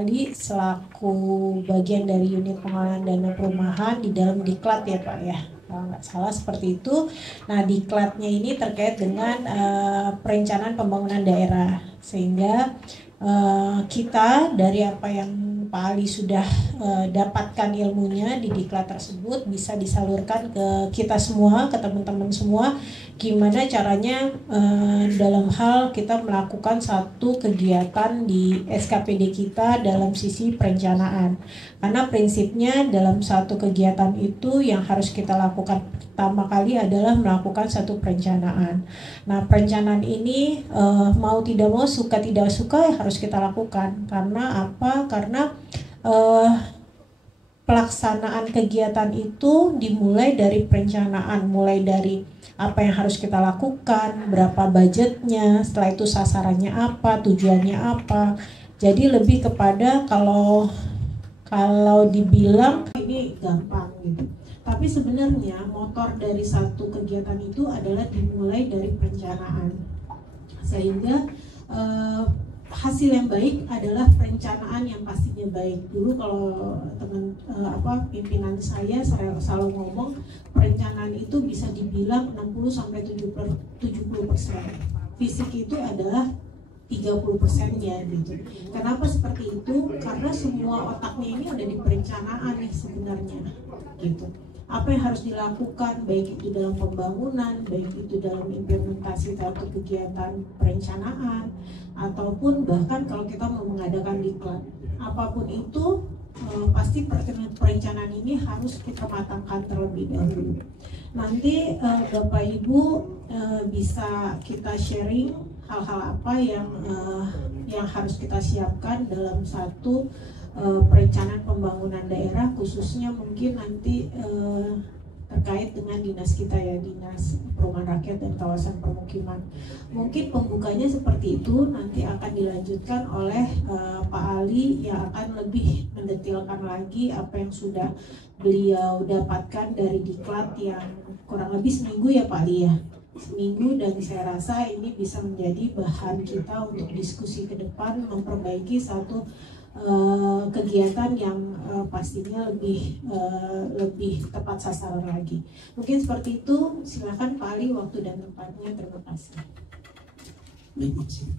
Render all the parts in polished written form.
Ali selaku bagian dari unit pengelolaan dana perumahan di dalam Diklat ya Pak ya, kalau nggak salah seperti itu. Nah Diklatnya ini terkait dengan perencanaan pembangunan daerah, sehingga kita dari apa yang Pak Ali sudah dapatkan ilmunya di Diklat tersebut bisa disalurkan ke kita semua, ke teman-teman semua, gimana caranya dalam hal kita melakukan satu kegiatan di SKPD kita dalam sisi perencanaan. Karena prinsipnya dalam satu kegiatan itu yang harus kita lakukan pertama kali adalah melakukan satu perencanaan. Nah perencanaan ini mau tidak mau, suka tidak suka harus kita lakukan. Karena apa? Karena pelaksanaan kegiatan itu dimulai dari perencanaan, mulai dari apa yang harus kita lakukan, berapa budgetnya, setelah itu sasarannya apa, tujuannya apa. Jadi lebih kepada kalau dibilang ini gampang gitu. Tapi sebenarnya motor dari satu kegiatan itu adalah dimulai dari perencanaan. Sehingga hasil yang baik adalah perencanaan yang pastinya baik. Dulu kalau pimpinan saya selalu ngomong perencanaan itu bisa dibilang 60-70%. Fisik itu adalah 30%-nya gitu. Kenapa seperti itu? Karena semua otaknya ini ada di perencanaan nih sebenarnya gitu. Apa yang harus dilakukan, baik itu dalam pembangunan, baik itu dalam implementasi satu kegiatan perencanaan, ataupun bahkan kalau kita mau mengadakan diklat, apapun itu pasti perencanaan ini harus kita matangkan terlebih dahulu. Nanti Bapak Ibu bisa kita sharing hal-hal apa yang harus kita siapkan dalam satu perencanaan pembangunan daerah, khususnya mungkin nanti terkait dengan dinas kita ya, Dinas Perumahan Rakyat dan Kawasan Permukiman. Mungkin pembukanya seperti itu, nanti akan dilanjutkan oleh Pak Ali yang akan lebih mendetilkan lagi apa yang sudah beliau dapatkan dari Diklat yang kurang lebih seminggu ya Pak Ali ya, seminggu, dan saya rasa ini bisa menjadi bahan kita untuk diskusi ke depan, memperbaiki satu kegiatan yang pastinya lebih tepat sasaran lagi. Mungkin seperti itu. Silakan Pak Ali, waktu dan tempatnya. Terima kasih. Baik, makasih.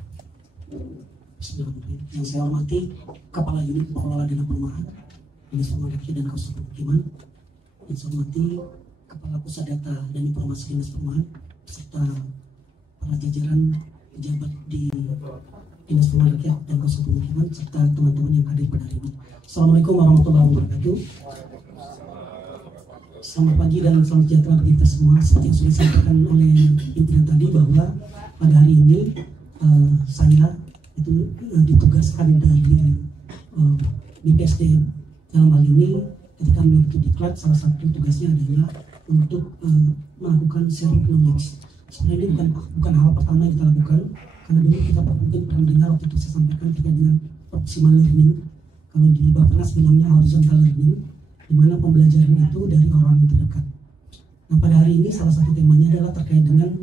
Yang saya hormati Kepala Unit Pengelola Dana Perumahan Dinas Perumahan Rakyat dan Kawasan Permukiman, yang saya hormati Kepala Pusat Data dan Informasi Dinas Perumahan serta para jajaran pejabat di Dinas Perumahan Rakyat dan Kawasan Permukiman serta teman-teman yang hadir pada hari ini. Assalamualaikum warahmatullahi wabarakatuh. Selamat pagi dan selamat sejahtera bagi kita semua. Seperti yang sudah disampaikan oleh pimpinan tadi, bahwa pada hari ini saya itu ditugaskan dari BPSD. Dalam hal ini ketika mengikuti diklat, salah satu tugasnya adalah untuk melakukan sharing knowledge. Sebenarnya ini bukan hal pertama yang kita lakukan, karena dulu kita mungkin pernah dengar waktu itu saya sampaikan terkait dengan proximal learning. Kalau di Bappenas bilangnya horizontal learning, di mana pembelajaran itu dari orang yang terdekat. Nah pada hari ini salah satu temanya adalah terkait dengan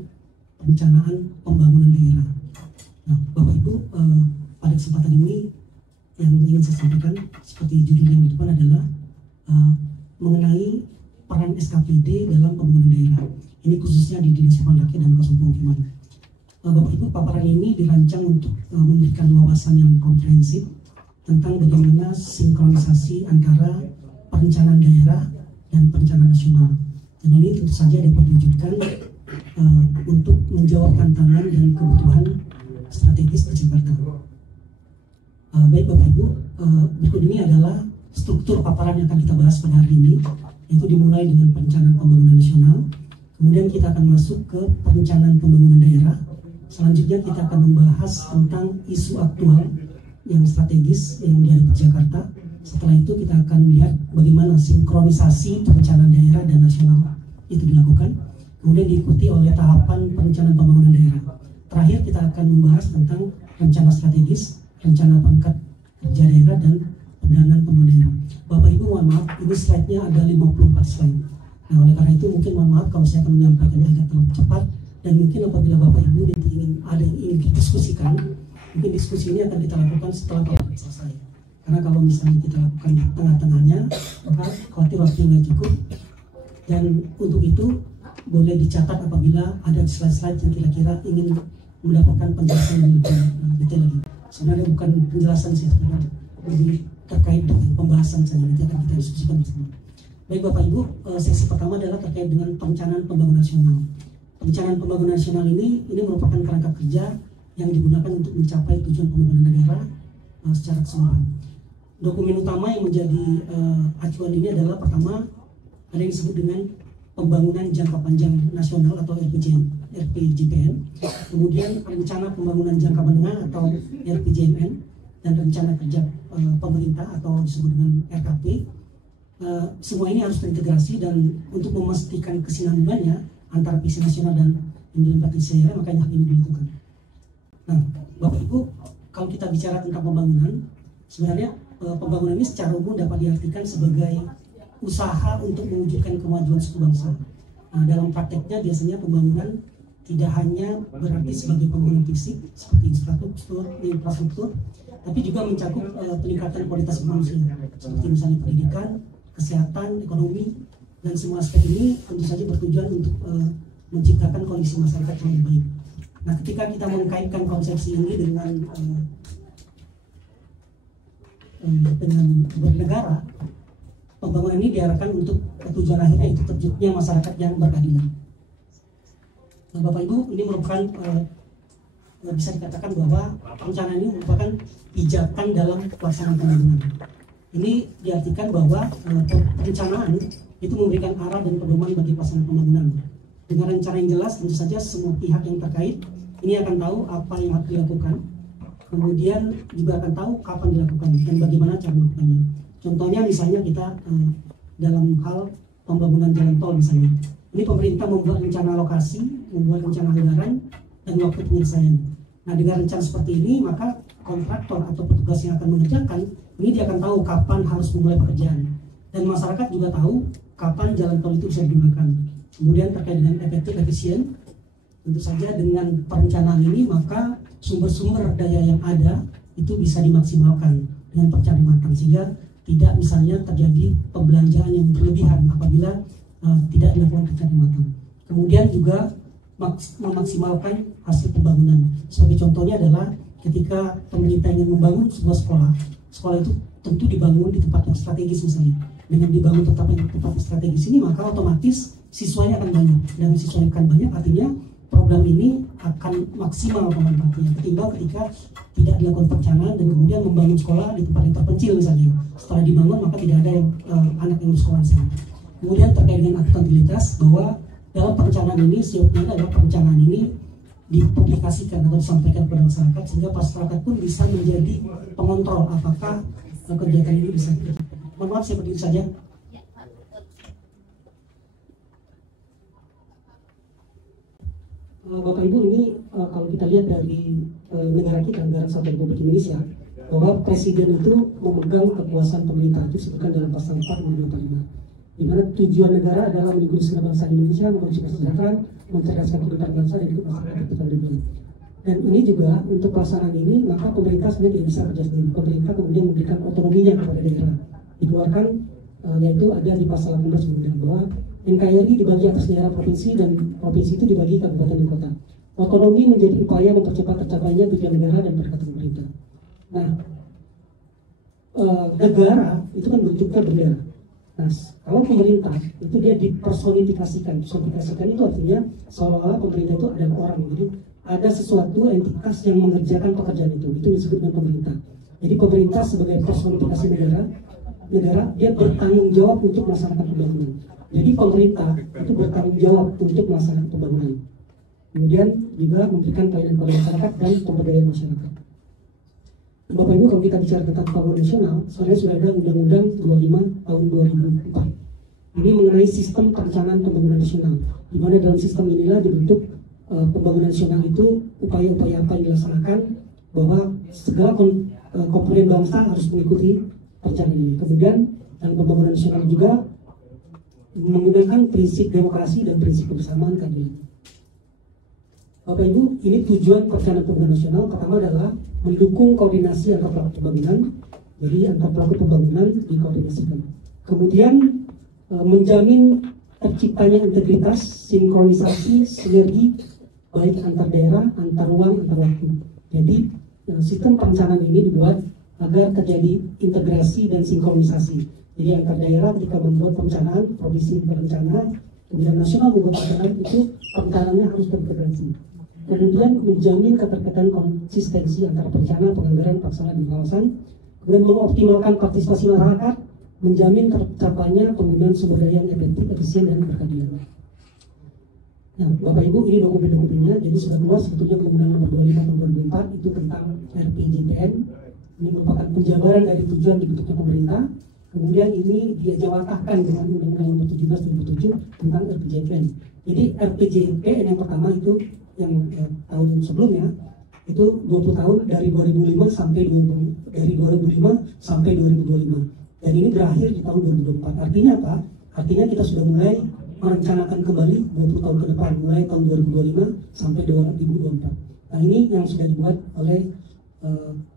perencanaan pembangunan daerah. Nah Bapak Ibu, pada kesempatan ini yang ingin saya sampaikan seperti judul yang di depan adalah mengenai peran SKPD dalam pembangunan daerah. Ini khususnya di Dinas Perumahan Rakyat dan Kawasan Permukiman. Bapak Ibu, paparan ini dirancang untuk memberikan wawasan yang komprehensif tentang bagaimana sinkronisasi antara perencanaan daerah dan perencanaan nasional. Dan ini tentu saja dapat diwujudkan untuk menjawab tantangan dan kebutuhan strategis di Jakarta. Baik Bapak Ibu, berikut ini adalah struktur paparan yang akan kita bahas pada hari ini, yaitu dimulai dengan perencanaan pembangunan nasional, kemudian kita akan masuk ke perencanaan pembangunan daerah. Selanjutnya kita akan membahas tentang isu aktual yang strategis yang dihadapi Jakarta. Setelah itu kita akan melihat bagaimana sinkronisasi perencanaan daerah dan nasional itu dilakukan, kemudian diikuti oleh tahapan perencanaan pembangunan daerah. Terakhir kita akan membahas tentang rencana strategis, rencana pangkat kerja daerah, dan pendanaan pembangunan daerah. Bapak Ibu mohon maaf, ini slide-nya ada 54 slide. Nah oleh karena itu mungkin mohon maaf kalau saya akan menyampaikan agak terlalu cepat, dan mungkin apabila Bapak Ibu ingin ada yang ingin didiskusikan, mungkin diskusi ini akan kita lakukan setelah Bapak selesai. Karena kalau misalnya kita lakukan di tengah-tengahnya, maka khawatir waktunya nggak cukup. Dan untuk itu boleh dicatat apabila ada slide-slide yang kira-kira ingin mendapatkan penjelasan yang lebih detail lagi. Sebenarnya bukan penjelasan sih, sebenarnya lebih terkait dengan pembahasan saja, nanti akan kita diskusikan bersama. Baik Bapak Ibu, sesi pertama adalah terkait dengan perencanaan pembangunan nasional. Perencanaan pembangunan nasional ini merupakan kerangka kerja yang digunakan untuk mencapai tujuan pembangunan negara secara keseluruhan. Dokumen utama yang menjadi acuan ini adalah pertama ada yang disebut dengan pembangunan jangka panjang nasional atau RPJPN, kemudian rencana pembangunan jangka menengah atau RPJMN, dan rencana kerja pemerintah atau disebut dengan RKP. Semua ini harus terintegrasi, dan untuk memastikan kesinambungannya antara visi nasional dan implementasi daerah, makanya hal ini dilakukan. Nah, Bapak Ibu, kalau kita bicara tentang pembangunan, sebenarnya pembangunan ini secara umum dapat diartikan sebagai usaha untuk mewujudkan kemajuan suku bangsa. Nah, dalam prakteknya biasanya pembangunan tidak hanya berarti sebagai pembangunan fisik seperti infrastruktur, tapi juga mencakup peningkatan kualitas manusia, seperti misalnya pendidikan, kesehatan, ekonomi, dan semua aspek ini tentu saja bertujuan untuk menciptakan kondisi masyarakat yang lebih baik. Nah, ketika kita mengkaitkan konsepsi ini dengan bernegara, pembangunan ini diarahkan untuk tujuan akhirnya itu terwujudnya masyarakat yang berkeadilan. Nah, Bapak Ibu, ini merupakan bisa dikatakan bahwa perencanaan ini merupakan pijakan dalam pelaksanaan pembangunan. Ini diartikan bahwa perencanaan itu memberikan arah dan pedoman bagi pelaksanaan pembangunan. Dengan rencana yang jelas, tentu saja semua pihak yang terkait ini akan tahu apa yang harus dilakukan. Kemudian juga akan tahu kapan dilakukan dan bagaimana cara melakukannya. Contohnya misalnya kita dalam hal pembangunan jalan tol misalnya. Ini pemerintah membuat rencana lokasi, membuat rencana anggaran, dan waktu penyelesaian. Nah, dengan rencana seperti ini, maka kontraktor atau petugas yang akan mengerjakan, ini dia akan tahu kapan harus memulai pekerjaan. Dan masyarakat juga tahu kapan jalan tol itu bisa digunakan. Kemudian terkait dengan efektif, efisien, tentu saja dengan perencanaan ini, maka sumber-sumber daya yang ada itu bisa dimaksimalkan dengan perencanaan matang, sehingga tidak misalnya terjadi pembelanjaan yang berlebihan apabila tidak dilakukan perencanaan matang. Kemudian juga memaksimalkan hasil pembangunan. Sebagai contohnya adalah ketika pemerintah ingin membangun sebuah sekolah, sekolah itu tentu dibangun di tempat yang strategis misalnya. Dengan dibangun tempat yang strategis ini, maka otomatis siswanya akan banyak. Dan siswanya akan banyak artinya program ini akan maksimal pemanfaatnya ketimbang ketika tidak dilakukan perencanaan dan kemudian membangun sekolah di tempat yang terpencil misalnya. Setelah dibangun maka tidak ada yang anak yang bersekolah di sana. Kemudian terkait dengan akuntabilitas, bahwa dalam perencanaan ini sejauhnya adalah perencanaan ini dipublikasikan atau disampaikan kepada masyarakat sehingga masyarakat pun bisa menjadi pengontrol apakah kegiatan ini bisa dilakukan. Mohon maaf, seperti itu saja. Bapak Ibu, ini kalau kita lihat dari negara kita, negara Kesatuan Republik Indonesia, bahwa presiden itu memegang kekuasaan pemerintah itu disebutkan dalam pasal 4 Undang-Undang 45. Di mana tujuan negara adalah melindungi segenap bangsa Indonesia, membangun kesejahteraan, mencerdaskan kehidupan bangsa dan hidup masyarakat kita lebih. Dan ini juga untuk pelaksanaan ini, maka pemerintah sebenarnya tidak bisa kerja sendiri. Pemerintah kemudian memberikan otonominya kepada daerah. Dikeluarkan yaitu ada di pasal 18 kemudian bahwa NKRI dibagi atas daerah provinsi dan provinsi itu dibagi kabupaten dan kota. Otonomi menjadi upaya mempercepat tercapainya tujuan negara dan perkataan pemerintah. Nah, negara itu kan bentuknya bendera. Nah, kalau pemerintah itu dia dipersonifikasikan. Personifikasikan itu artinya seolah-olah pemerintah itu adalah orang. Jadi ada sesuatu entitas yang mengerjakan pekerjaan itu disebut dengan pemerintah. Jadi pemerintah sebagai personifikasi negara dia bertanggung jawab untuk melaksanakan pembangunan. Jadi pemerintah itu bertanggung jawab untuk melaksanakan pembangunan. Kemudian juga memberikan pelayanan kepada masyarakat dan pemberdayaan masyarakat. Bapak Ibu, kalau kita bicara tentang pembangunan nasional, sebenarnya sudah ada Undang-Undang 25 tahun 2004. Ini mengenai sistem perencanaan pembangunan nasional, di mana dalam sistem inilah dibentuk pembangunan nasional itu upaya-upaya apa yang dilaksanakan, bahwa segala komponen bangsa harus mengikuti perencanaan ini. Kemudian dalam pembangunan nasional juga menggunakan prinsip demokrasi dan prinsip kebersamaan keadilan. Bapak Ibu, ini tujuan perencanaan pembangunan nasional pertama adalah mendukung koordinasi antar pelaku pembangunan, Jadi antar pelaku pembangunan dikoordinasikan. Kemudian menjamin terciptanya integritas, sinkronisasi, sinergi baik antar daerah, antar ruang, antar waktu. Jadi sistem perencanaan ini dibuat agar terjadi integrasi dan sinkronisasi. Jadi antar daerah ketika membuat perencanaan, provinsi berencana, kemudian nasional membuat perencanaan, itu perencanaannya harus terintegrasi. Kemudian menjamin keterkaitan konsistensi antara perencanaan, penganggaran, pelaksanaan, dan pengawasan. Kemudian mengoptimalkan partisipasi masyarakat, menjamin tercapainya penggunaan sumber daya yang efektif, efisien, dan berkeadilan. Nah, Bapak Ibu, ini dokumen-dokumennya. Jadi sudah keluar sebetulnya Undang-Undang Nomor 25 Tahun 2004 itu tentang RPJPN. Ini merupakan penjabaran dari tujuan dibentuknya pemerintah. Kemudian ini dijawantahkan dengan Undang-Undang Nomor 17 2007 tentang RPJPN. Jadi RPJPN yang pertama itu yang tahun sebelumnya itu 20 tahun dari 2005 sampai 2025. Dan ini berakhir di tahun 2024. Artinya apa? Artinya kita sudah mulai merencanakan kembali 20 tahun ke depan, mulai tahun 2025 sampai 2024. Nah, ini yang sudah dibuat oleh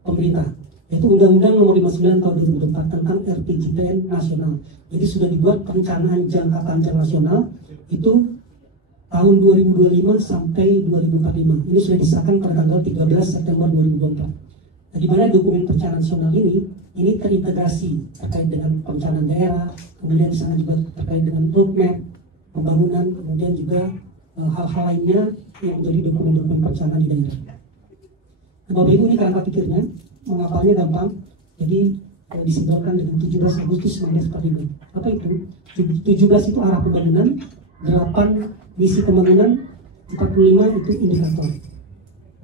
pemerintah, yaitu Undang-Undang Nomor 59 Tahun 2024 tentang RPJPN nasional. Jadi sudah dibuat perencanaan jangka panjang nasional itu tahun 2025 sampai 2045. Ini sudah disahkan pada tanggal 13 September 2024. Nah, di mana dokumen perencanaan nasional ini terintegrasi terkait dengan perencanaan daerah, kemudian di sana juga terkait dengan roadmap pembangunan, kemudian juga hal-hal lainnya yang menjadi dokumen-dokumen perencanaan di daerah. Nah, Bapak Ibu, ini kerangka pikirnya, menghafalnya gampang. Jadi disimbolkan dengan 17 Agustus 1945. Apa itu? 17 itu arah pembangunan, 8 misi pembangunan, 45 itu indikator.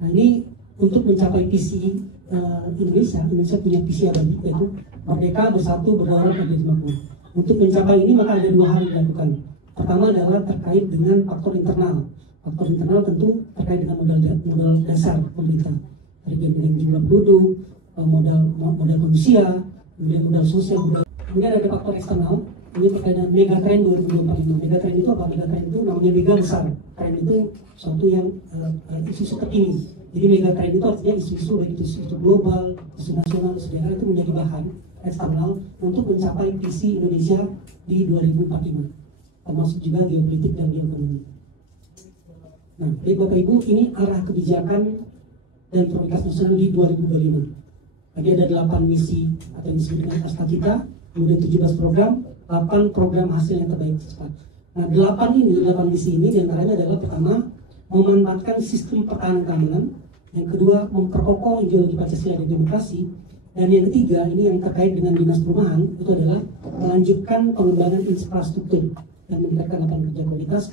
Nah, ini untuk mencapai visi Indonesia punya visi apa? Yaitu merdeka, bersatu, berdaulat, dan makmur. Untuk mencapai ini maka ada dua hal yang dilakukan. Pertama adalah terkait dengan faktor internal. Faktor internal tentu terkait dengan modal dasar pemerintah, terkait dengan jumlah penduduk, modal manusia, kemudian modal sosial. Kemudian ada faktor eksternal, ini terkait dengan megatrend 2025. Megatrend itu apa? Megatrend itu namanya mega besar. Trend itu suatu yang isu terkini. Jadi megatrend itu artinya isu-isu baik itu isu global, isu nasional, isu daerah itu menjadi bahan eksternal untuk mencapai visi Indonesia di 2045, termasuk juga geopolitik dan geoekonomi. Nah, baik Bapak Ibu, ini arah kebijakan dan prioritas nasional di 2025. Tadi ada 8 misi atau yang disebut dengan kasta kita, kemudian 17 program, 8 program hasil yang terbaik cepat. Nah, 8 misi ini diantaranya adalah pertama, memanfaatkan sistem pertahanan keamanan, yang kedua memperkokoh ideologi Pancasila dan demokrasi, dan yang ketiga ini yang terkait dengan dinas perumahan itu adalah melanjutkan pengembangan infrastruktur dan meningkatkan lapangan kerja kualitas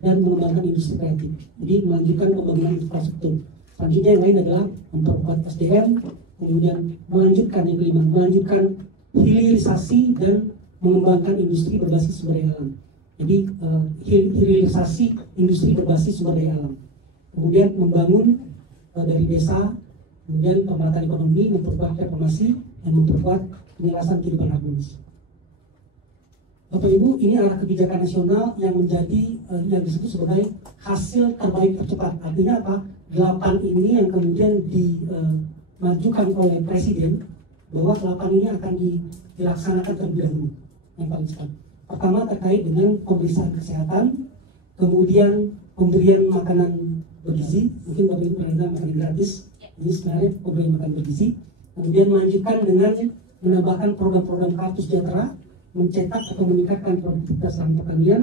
dan mengembangkan industri kreatif. Jadi melanjutkan pembangunan infrastruktur. Selanjutnya yang lain adalah memperkuat SDM, kemudian melanjutkan yang kelima, melanjutkan hilirisasi dan mengembangkan industri berbasis sumber daya alam. Jadi hilirisasi industri berbasis sumber daya alam. Kemudian membangun dari desa, kemudian pemerataan ekonomi, memperkuat reformasi, dan memperkuat penyelesaian kehidupan harmonis. Bapak Ibu, ini adalah kebijakan nasional yang menjadi yang disebut sebagai hasil terbaik tercepat. Artinya apa? 8 ini yang kemudian dimajukan oleh Presiden, bahwa 8 ini akan dilaksanakan terlebih dahulu yang paling cepat. Pertama terkait dengan pemeriksaan kesehatan, kemudian pemberian makanan bergizi, mungkin Bapak Ibu pernah makanan gratis, ini sebenarnya pemberian makanan bergizi. Kemudian melanjutkan dengan menambahkan program-program kartu sejahtera, mencetak atau meningkatkan produktivitas dalam pertanian,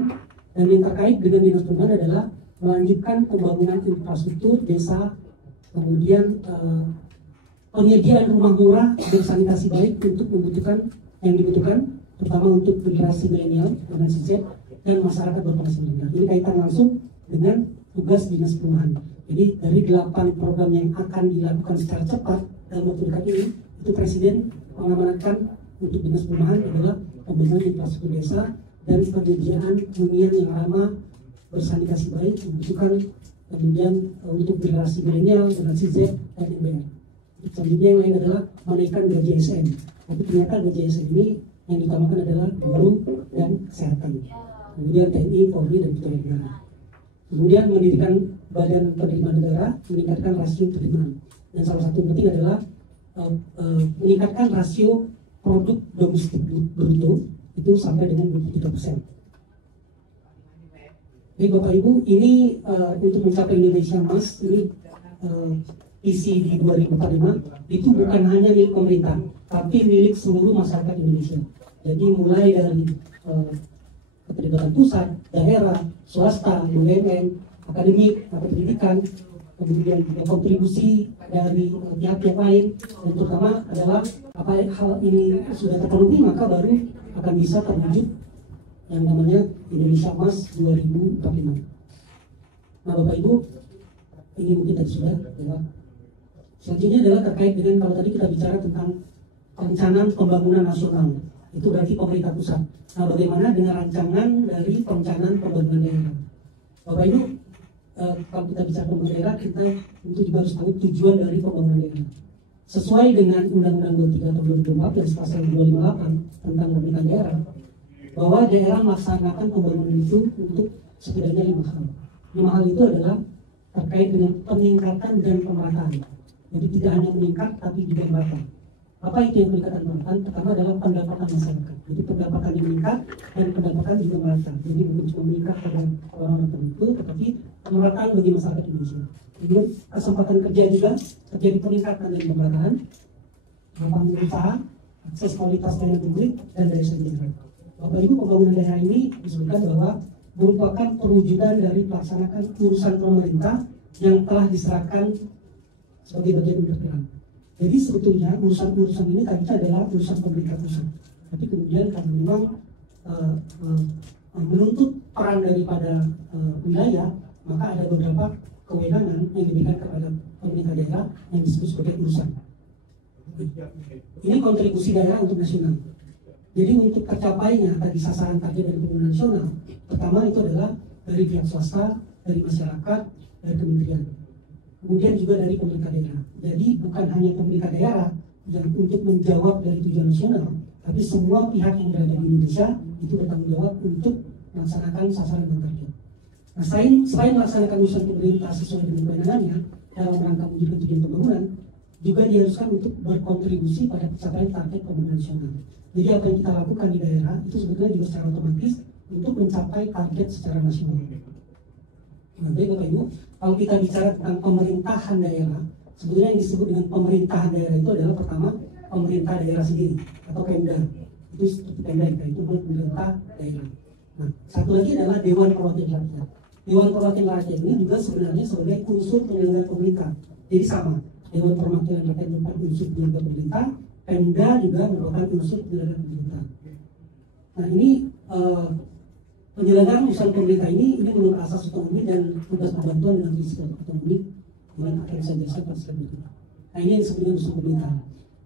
dan yang terkait dengan dinas perumahan adalah melanjutkan pembangunan infrastruktur desa, kemudian penyediaan rumah murah dan sanitasi baik untuk yang dibutuhkan, terutama untuk generasi milenial, generasi Z, dan masyarakat berpenghasilan rendah. Ini kaitan langsung dengan tugas dinas perumahan. Jadi dari 8 program yang akan dilakukan secara cepat dalam waktu dekat ini, itu Presiden mengamanatkan untuk dinas perumahan adalah pembangunan infrastruktur desa dan penyediaan hunian yang ramah bersanitasi baik dibutuhkan, kemudian untuk generasi milenial, generasi Z, dan MBR. Selanjutnya yang lain adalah menaikkan gaji ASN. Tapi ternyata gaji ASN ini yang diutamakan adalah guru dan kesehatan. Kemudian TNI, Polri, dan Ketua Negara. Kemudian mendirikan badan penerimaan negara, meningkatkan rasio penerimaan. Dan salah satu penting adalah meningkatkan rasio produk domestik bruto itu sampai dengan 23%. Jadi Bapak Ibu, ini untuk mencapai Indonesia Emas, ini visi di 2045 itu bukan hanya milik pemerintah, tapi milik seluruh masyarakat Indonesia. Jadi mulai dari keterlibatan pusat, daerah, swasta, BUMN, akademik, atau pendidikan, kemudian juga kontribusi dari pihak-pihak lain, dan terutama adalah apa hal ini sudah terpenuhi maka baru akan bisa terwujud yang namanya Indonesia Emas 2045. Nah Bapak Ibu, ini mungkin tadi sudah ya. Selanjutnya adalah terkait dengan kalau tadi kita bicara tentang perencanaan pembangunan nasional, itu berarti pemerintah pusat. Nah bagaimana dengan rancangan dari perencanaan pembangunan daerah? Bapak Ibu, kalau kita bicara pembangunan daerah, kita tentu juga harus tahu tujuan dari pembangunan daerah. Sesuai dengan Undang-Undang 23 tahun 2014 pasal 258 tentang pemerintahan daerah, bahwa daerah melaksanakan pembangunan itu untuk setidaknya 5 hal. 5 hal itu adalah terkait dengan peningkatan dan pemerataan. Jadi tidak hanya meningkat tapi juga merata. Apa itu yang peningkatan pemerataan? Pertama adalah pendapatan masyarakat. Jadi pendapatan yang meningkat dan pendapatan juga merata. Jadi bukan cuma meningkat pada orang-orang tertentu, tetapi pemerataan bagi masyarakat Indonesia. Kemudian kesempatan kerja juga terjadi peningkatan dan pemerataan, lapangan usaha, akses kualitas pelayanan publik, dan daya saing daerah. Bapak Ibu, pembangunan daerah ini disebutkan bahwa merupakan perwujudan dari pelaksanaan urusan pemerintah yang telah diserahkan sebagai bagian pemerintahan. Jadi sebetulnya urusan-urusan ini tadinya adalah urusan pemerintah pusat. Tapi kemudian karena memang menuntut peran daripada wilayah, maka ada beberapa kewenangan yang diberikan kepada pemerintah daerah yang disebut sebagai urusan. Ini kontribusi daerah untuk nasional. Jadi untuk tercapainya tadi sasaran target dari pembangunan nasional, pertama itu adalah dari pihak swasta, dari masyarakat, dari kementerian. Kemudian juga dari pemerintah daerah. Jadi bukan hanya pemerintah daerah yang untuk menjawab dari tujuan nasional, tapi semua pihak yang berada di Indonesia itu bertanggung jawab untuk melaksanakan sasaran dan target. Nah, selain melaksanakan urusan pemerintah sesuai dengan kewenangannya dalam rangka mewujudkan tujuan pembangunan, juga diharuskan untuk berkontribusi pada pencapaian target pembangunan nasional. Jadi apa yang kita lakukan di daerah itu sebetulnya juga secara otomatis untuk mencapai target secara nasional. Nah, baik Bapak Ibu, kalau kita bicara tentang pemerintahan daerah, sebetulnya yang disebut dengan pemerintahan daerah itu adalah pertama pemerintah daerah sendiri atau Pemda. Itu seperti Pemda itu pemerintah daerah. Nah, satu lagi adalah Dewan Perwakilan Rakyat. Dewan Perwakilan Rakyat ini juga sebenarnya sebagai unsur penyelenggara pemerintah. Jadi sama, Dewan Perwakilan Rakyat merupakan unsur penyelenggara pemerintah, Pemda juga merupakan unsur penyelenggara pemerintah. Nah ini penyelenggaraan urusan pemerintah ini menurut asas otonomi dan tugas pembantuan dengan prinsip otonomi dengan akan saya jelaskan pada slide berikut. Nah ini yang disebut urusan pemerintah.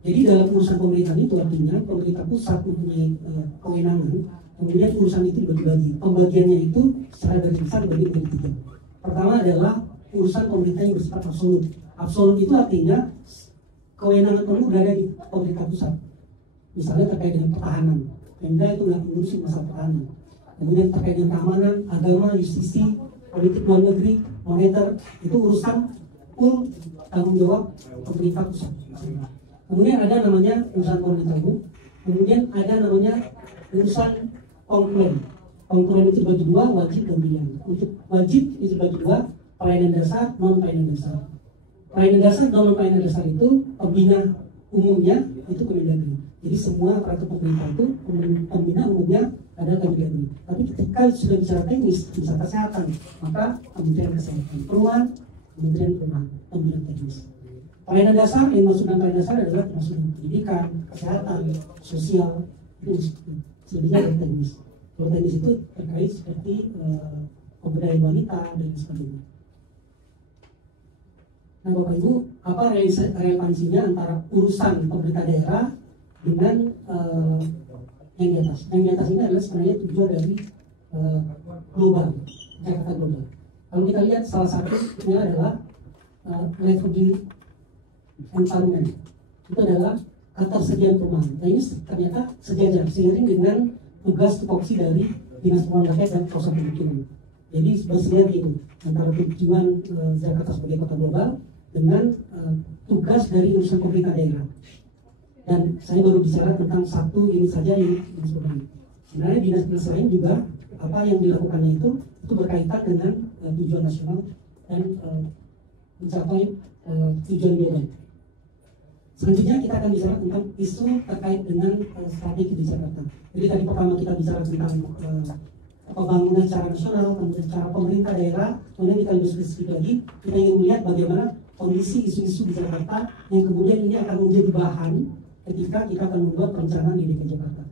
Jadi dalam urusan pemerintahan itu artinya pemerintah pusat mempunyai kewenangan, kemudian urusan itu dibagi-bagi. Pembagiannya itu secara garis besar dibagi menjadi 3. Pertama adalah urusan pemerintah yang bersifat absolut. Absolut itu artinya kewenangan penuh berada di pemerintah pusat. Misalnya terkait dengan pertahanan, Pemda itu nggak mengurusi masalah pertahanan. Kemudian terkait dengan keamanan, agama, justisi, politik luar negeri, moneter, itu urusan full tanggung jawab pemerintah pusat. Kemudian ada namanya urusan pemerintah umum, kemudian ada namanya urusan konkluen. Konkluen itu bagi 2, wajib dan pilihan. Untuk wajib itu bagi 2, pelayanan dasar, non pelayanan dasar. Pelayanan dasar dan non pelayanan dasar itu pembina umumnya itu Kemendagri. Jadi semua aparatur pemerintah itu pembina umumnya adalah Kemendagri. Tapi ketika sudah bicara teknis, bicara kesehatan, maka Kementerian Kesehatan, Perumahan, Kementerian Perumahan, pembina teknis. Pelayanan dasar yang masuk dalam pelayanan dasar adalah termasuk pendidikan, kesehatan, sosial, itu sebenarnya dari teknis. Kalau teknis itu terkait seperti pemberdayaan wanita dan sebagainya. Nah Bapak Ibu, apa relevansinya antara urusan pemerintah daerah dengan yang di atas? Yang di atas ini adalah sebenarnya tujuan dari global, Jakarta global. Kalau kita lihat salah satunya adalah refugee environment. Itu adalah ketersediaan perumahan. Nah ini ternyata sejajar seiring dengan tugas tupoksi dari Dinas Perumahan Rakyat dan Kawasan Pemukiman. Jadi bersinergi itu antara tujuan Jakarta sebagai kota global dengan tugas dari urusan pemerintah daerah. Dan saya baru bicara tentang satu ini saja ini sebenarnya. Sebenarnya dinas-dinas lain juga apa yang dilakukannya itu berkaitan dengan tujuan nasional dan mencapai tujuan global. Selanjutnya kita akan bicara tentang isu terkait dengan strategi di Jakarta. Jadi tadi pertama kita bicara tentang pembangunan secara nasional, kemudian secara pemerintah daerah, kemudian kita lebih spesifik lagi, kita ingin melihat bagaimana kondisi isu-isu di Jakarta yang kemudian ini akan menjadi bahan ketika kita akan membuat perencanaan di DKI Jakarta.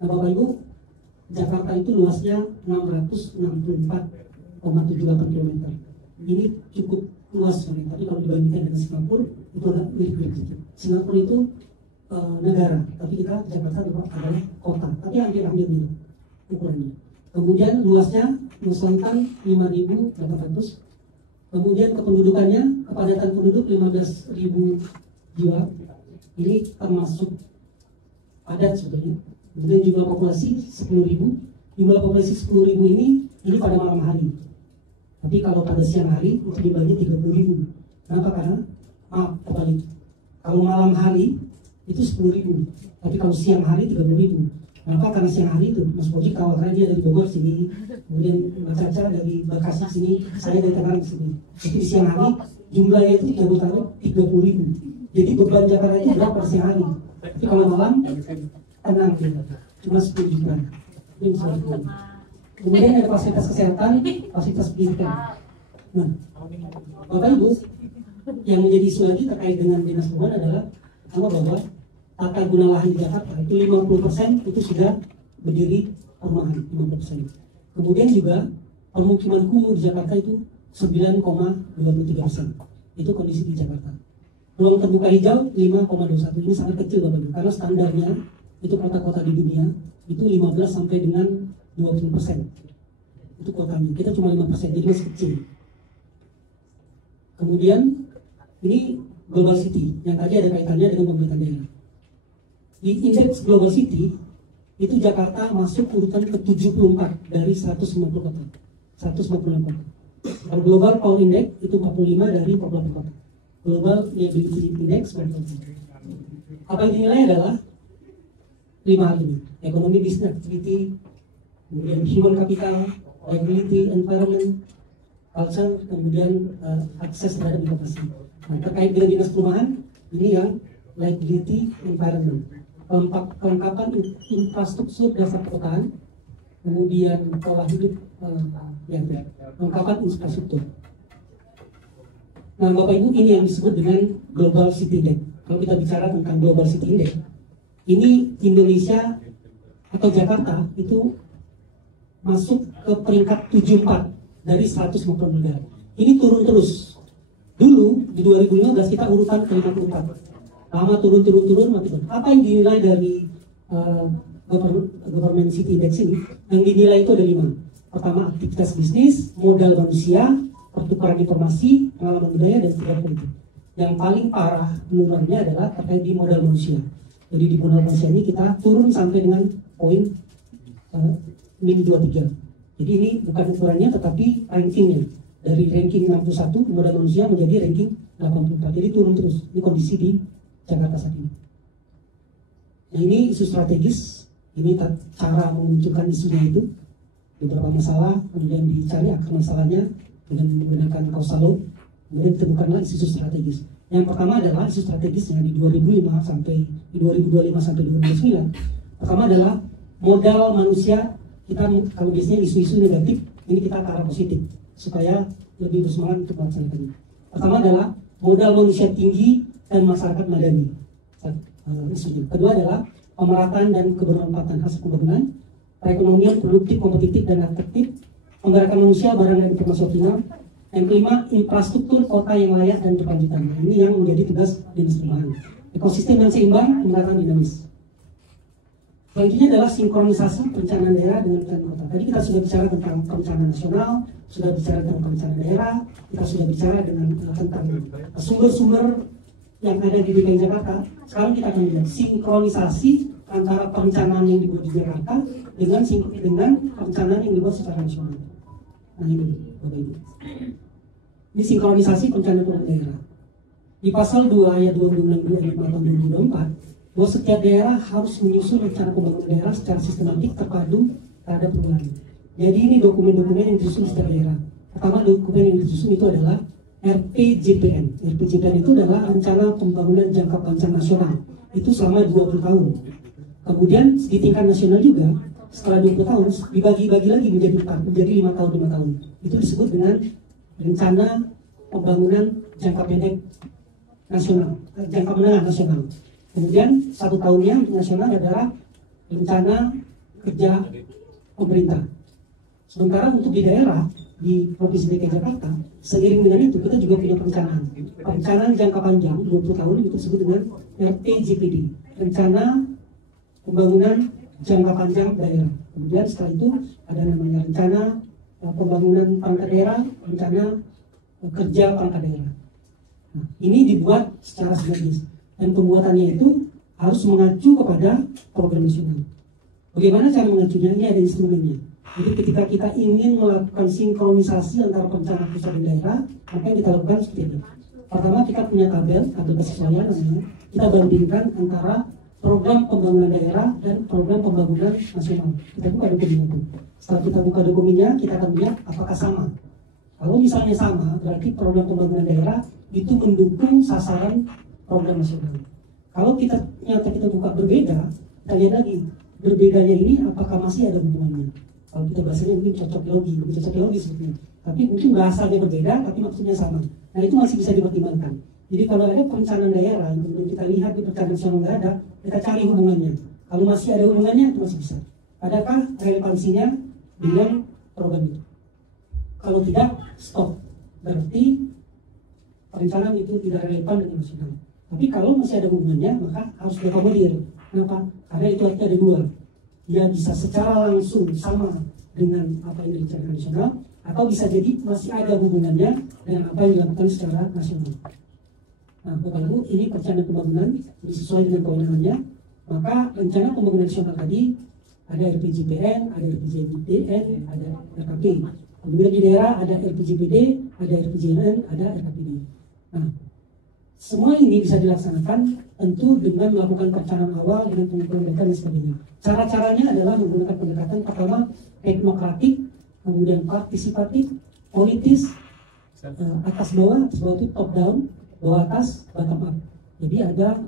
Nah Bapak Ibu, Jakarta itu luasnya 664,78 km. Ini cukup luas sebenarnya, tapi kalau dibandingkan dengan Singapura itu agak mirip-mirip sedikit. Singapura itu negara, tapi kita Jakarta adalah kota, tapi hampir-hampir mirip ukurannya. Kemudian luasnya Selatan 5.800. Kemudian kependudukannya, kepadatan penduduk 15.000 jiwa. Ini termasuk padat sebetulnya. Kemudian jumlah populasi 10.000. Jumlah populasi 10.000 ini pada malam hari. Tapi kalau pada siang hari itu dibagi 30.000. Kenapa? Karena terbalik. Kalau malam hari itu 10.000. Tapi kalau siang hari 30.000. Kenapa? Karena siang hari itu Mas Boji kawal dia dari Bogor sini, kemudian Mbak Caca dari Bekasi sini, saya dari Tangerang sini. Jadi di siang hari jumlahnya itu 30.000. Jadi beban Jakarta itu berapa pada siang hari. Tapi kalau malam tenang gitu. Cuma 10 juta. Ini misalnya. Kemudian ada fasilitas kesehatan, fasilitas pendidikan. Nah, Bapak Ibu, yang menjadi isu lagi terkait dengan dinas perhubungan adalah bahwa tata guna lahan di Jakarta itu 50% itu sudah berdiri perumahan, 50%. Kemudian juga permukiman kumuh di Jakarta itu 9,23%. Itu kondisi di Jakarta. Ruang terbuka hijau 5,21. Ini sangat kecil Bapak Ibu, karena standarnya itu kota-kota di dunia itu 15 sampai dengan 20%. Itu kotanya. Kita cuma 5%, jadi masih kecil. Kemudian ini Global City yang tadi ada kaitannya dengan pemerintah daerah. Di indeks Global City itu Jakarta masuk urutan ke-74 dari 150 kota. 156 kota. Kalau Global Power Index itu 45 dari 40 kota. Global Liability Index berarti. Apa yang dinilai adalah 5 hal ini: ekonomi, business activity, kemudian human capital, liability, environment, culture, kemudian akses terhadap inovasi. Nah, terkait dengan dinas perumahan, ini yang liability, environment. Kelengkapan infrastruktur dasar perkotaan, kemudian pola hidup, kelengkapan infrastruktur. Nah, Bapak Ibu, ini yang disebut dengan Global City Index. Kalau kita bicara tentang Global City Index, ini Indonesia atau Jakarta itu masuk ke peringkat 74 dari 150 negara. Ini turun terus. Dulu di 2015 kita urutan ke 54. Lama turun, mati turun. Apa yang dinilai dari Government City Index ini? Yang dinilai itu ada 5. Pertama, aktivitas bisnis, modal manusia, pertukaran informasi, pengalaman budaya, dan tingkat politik. Yang paling parah penurunannya adalah terkait di modal manusia. Jadi di modal manusia ini kita turun sampai dengan poin min 23. Jadi ini bukan ukurannya tetapi rankingnya. Dari ranking 61 modal manusia menjadi ranking 84. Jadi turun terus. Ini kondisi di Jakarta saat ini. Nah, ini isu strategis. Ini cara memunculkan isunya itu. Beberapa masalah, kemudian dicari akar masalahnya dengan menggunakan causal law. Kemudian ditemukanlah isu strategis. Yang pertama adalah isu strategisnya di 2025 sampai 2009. Pertama adalah modal manusia. Kita kalau biasanya isu-isu negatif, ini kita ke arah positif supaya lebih bersemangat untuk melaksanakannya. Pertama adalah modal manusia tinggi dan masyarakat madani. Isunya. Kedua adalah pemerataan dan kebermanfaatan hasil pembangunan, perekonomian produktif, kompetitif dan efektif, penggerakan manusia, barang dan informasi optimal. Yang kelima, infrastruktur kota yang layak dan berkelanjutan. Ini yang menjadi tugas dinas perumahan. Ekosistem yang seimbang, pemerataan dinamis. Selanjutnya adalah sinkronisasi perencanaan daerah dengan perencanaan kota. Tadi kita sudah bicara tentang perencanaan nasional, sudah bicara tentang perencanaan daerah, kita sudah bicara tentang sumber-sumber yang ada di DKI Jakarta. Sekarang kita akan lihat sinkronisasi antara perencanaan yang dibuat di Jakarta dengan perencanaan yang dibuat secara nasional. Nah ini Bapak Ibu. Ini sinkronisasi perencanaan daerah. di pasal 2 ayat 2 Undang-Undang 25 tahun 2024 bahwa setiap daerah harus menyusun rencana pembangunan daerah secara sistematik terpadu terhadap perubahan. Jadi ini dokumen-dokumen yang disusun setiap daerah. Pertama dokumen yang disusun itu adalah RPJPN. RPJPN itu adalah rencana pembangunan jangka panjang nasional. Itu selama 20 tahun. Kemudian di tingkat nasional juga setelah 20 tahun dibagi-bagi lagi menjadi 5 tahun 5 tahun. Itu disebut dengan rencana pembangunan jangka pendek nasional, jangka menengah nasional. Kemudian 1 tahunnya untuk nasional adalah rencana kerja pemerintah. Sementara untuk di daerah, di Provinsi DKI Jakarta, seiring dengan itu kita juga punya perencanaan. Perencanaan jangka panjang 20 tahun itu disebut dengan RPJPD, rencana pembangunan jangka panjang daerah. Kemudian setelah itu ada namanya rencana pembangunan perangkat daerah, rencana kerja perangkat daerah. Nah, ini dibuat secara sinergis dan pembuatannya itu harus mengacu kepada program nasional. Bagaimana cara mengacunya? Ini ada instrumennya. Jadi ketika kita ingin melakukan sinkronisasi antara perencanaan pusat dan daerah, maka yang kita lakukan seperti ini. Pertama kita punya tabel kesesuaian namanya. Kita bandingkan antara program pembangunan daerah dan program pembangunan nasional. Kita buka dokumennya itu. Setelah kita buka dokumennya, kita akan lihat apakah sama. Kalau misalnya sama, berarti program pembangunan daerah itu mendukung sasaran program nasional. Kalau kita buka berbeda, kita lihat lagi berbedanya ini apakah masih ada hubungannya. Kalau kita bahasanya mungkin cocok logi sebetulnya. Tapi mungkin bahasanya berbeda, tapi maksudnya sama. Nah itu masih bisa dipertimbangkan. Jadi kalau ada perencanaan daerah yang kemudian kita lihat di perencanaan nasional nggak ada, kita cari hubungannya. Kalau masih ada hubungannya, itu masih bisa. Adakah relevansinya dengan program itu? Kalau tidak, stop. Berarti perencanaan itu tidak relevan dengan nasional. Tapi kalau masih ada hubungannya, maka harus diakomodir. Kenapa? Karena itu artinya ada dua. Dia bisa secara langsung sama dengan apa yang direncanakan nasional, atau bisa jadi masih ada hubungannya dengan apa yang dilakukan secara nasional. Nah, Bapak Ibu, ini perencanaan pembangunan disesuaikan dengan kewenangannya. Maka rencana pembangunan nasional tadi ada RPJPN, ada RPJPDN, ada RKP. Kemudian di daerah ada RPJPD, ada RPJMN, ada RKPD. Nah, semua ini bisa dilaksanakan tentu dengan melakukan perencanaan awal dengan pengumpulan data dan sebagainya. Cara-caranya adalah menggunakan pendekatan pertama teknokratik, kemudian partisipatif, politis, atas bawah itu top down, bawah atas bottom up. Jadi ada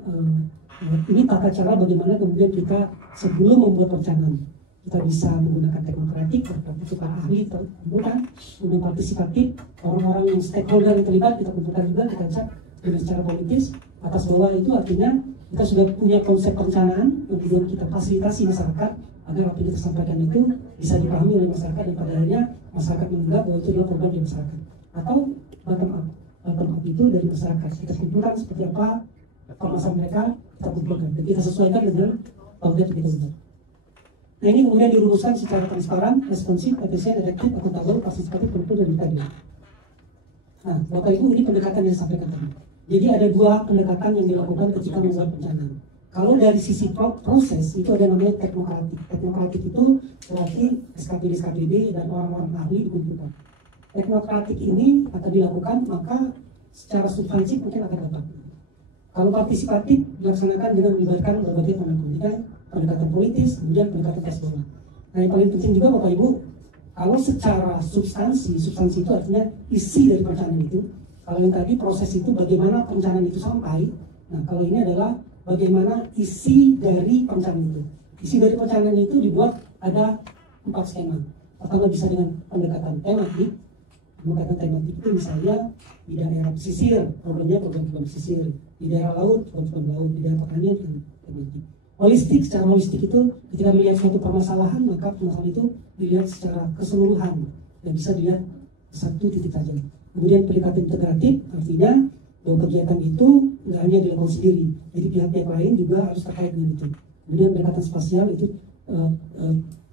ini tata cara bagaimana kemudian kita sebelum membuat perencanaan kita bisa menggunakan teknokratik, kita ahli kumpulkan, kemudian partisipatif, orang-orang yang stakeholder yang terlibat kita kumpulkan juga, kita cek dengan secara politis. Atas bawah itu artinya kita sudah punya konsep perencanaan, kemudian kita fasilitasi masyarakat agar apa yang kita sampaikan itu bisa dipahami oleh masyarakat dan pada akhirnya masyarakat menganggap bahwa itu adalah program dari masyarakat. Atau bottom up itu dari masyarakat, kita kumpulkan seperti apa permasalahan mereka, kita kumpulkan dan kita sesuaikan dengan program yang kita buat. Nah ini kemudian dirumuskan secara transparan, responsif, efisien, efektif, akuntabel, partisipatif, tentu dan tadi. Nah, Bapak Ibu, ini pendekatan yang disampaikan tadi. Jadi ada dua pendekatan yang dilakukan ketika membuat perencanaan. Kalau dari sisi proses itu ada namanya teknokratik. Teknokratik itu berarti SKPD dan orang-orang ahli dikumpulkan. Teknokratik ini akan dilakukan maka secara substansif mungkin akan dapat. Kalau partisipatif dilaksanakan dengan melibatkan berbagai pendekatan politis, kemudian pendekatan tes bawah. Nah yang paling penting juga Bapak Ibu, kalau secara substansi itu artinya isi dari perencanaan itu. Kalau yang tadi proses itu bagaimana perencanaan itu sampai. Nah kalau ini adalah bagaimana isi dari perencanaan itu. Isi dari perencanaan itu dibuat ada 4 skema. Pertama bisa dengan pendekatan tematik. Pendekatan tematik itu misalnya di daerah pesisir, programnya program pesisir. Di daerah laut, program laut. Di daerah pertanian, tematik. Holistik, secara holistik itu ketika melihat suatu permasalahan, maka permasalahan itu dilihat secara keseluruhan dan bisa dilihat satu titik saja. Kemudian pendekatan integratif artinya bahwa kegiatan itu nggak hanya dilakukan sendiri, jadi pihak-pihak lain juga harus terkait dengan itu. Kemudian pendekatan spasial itu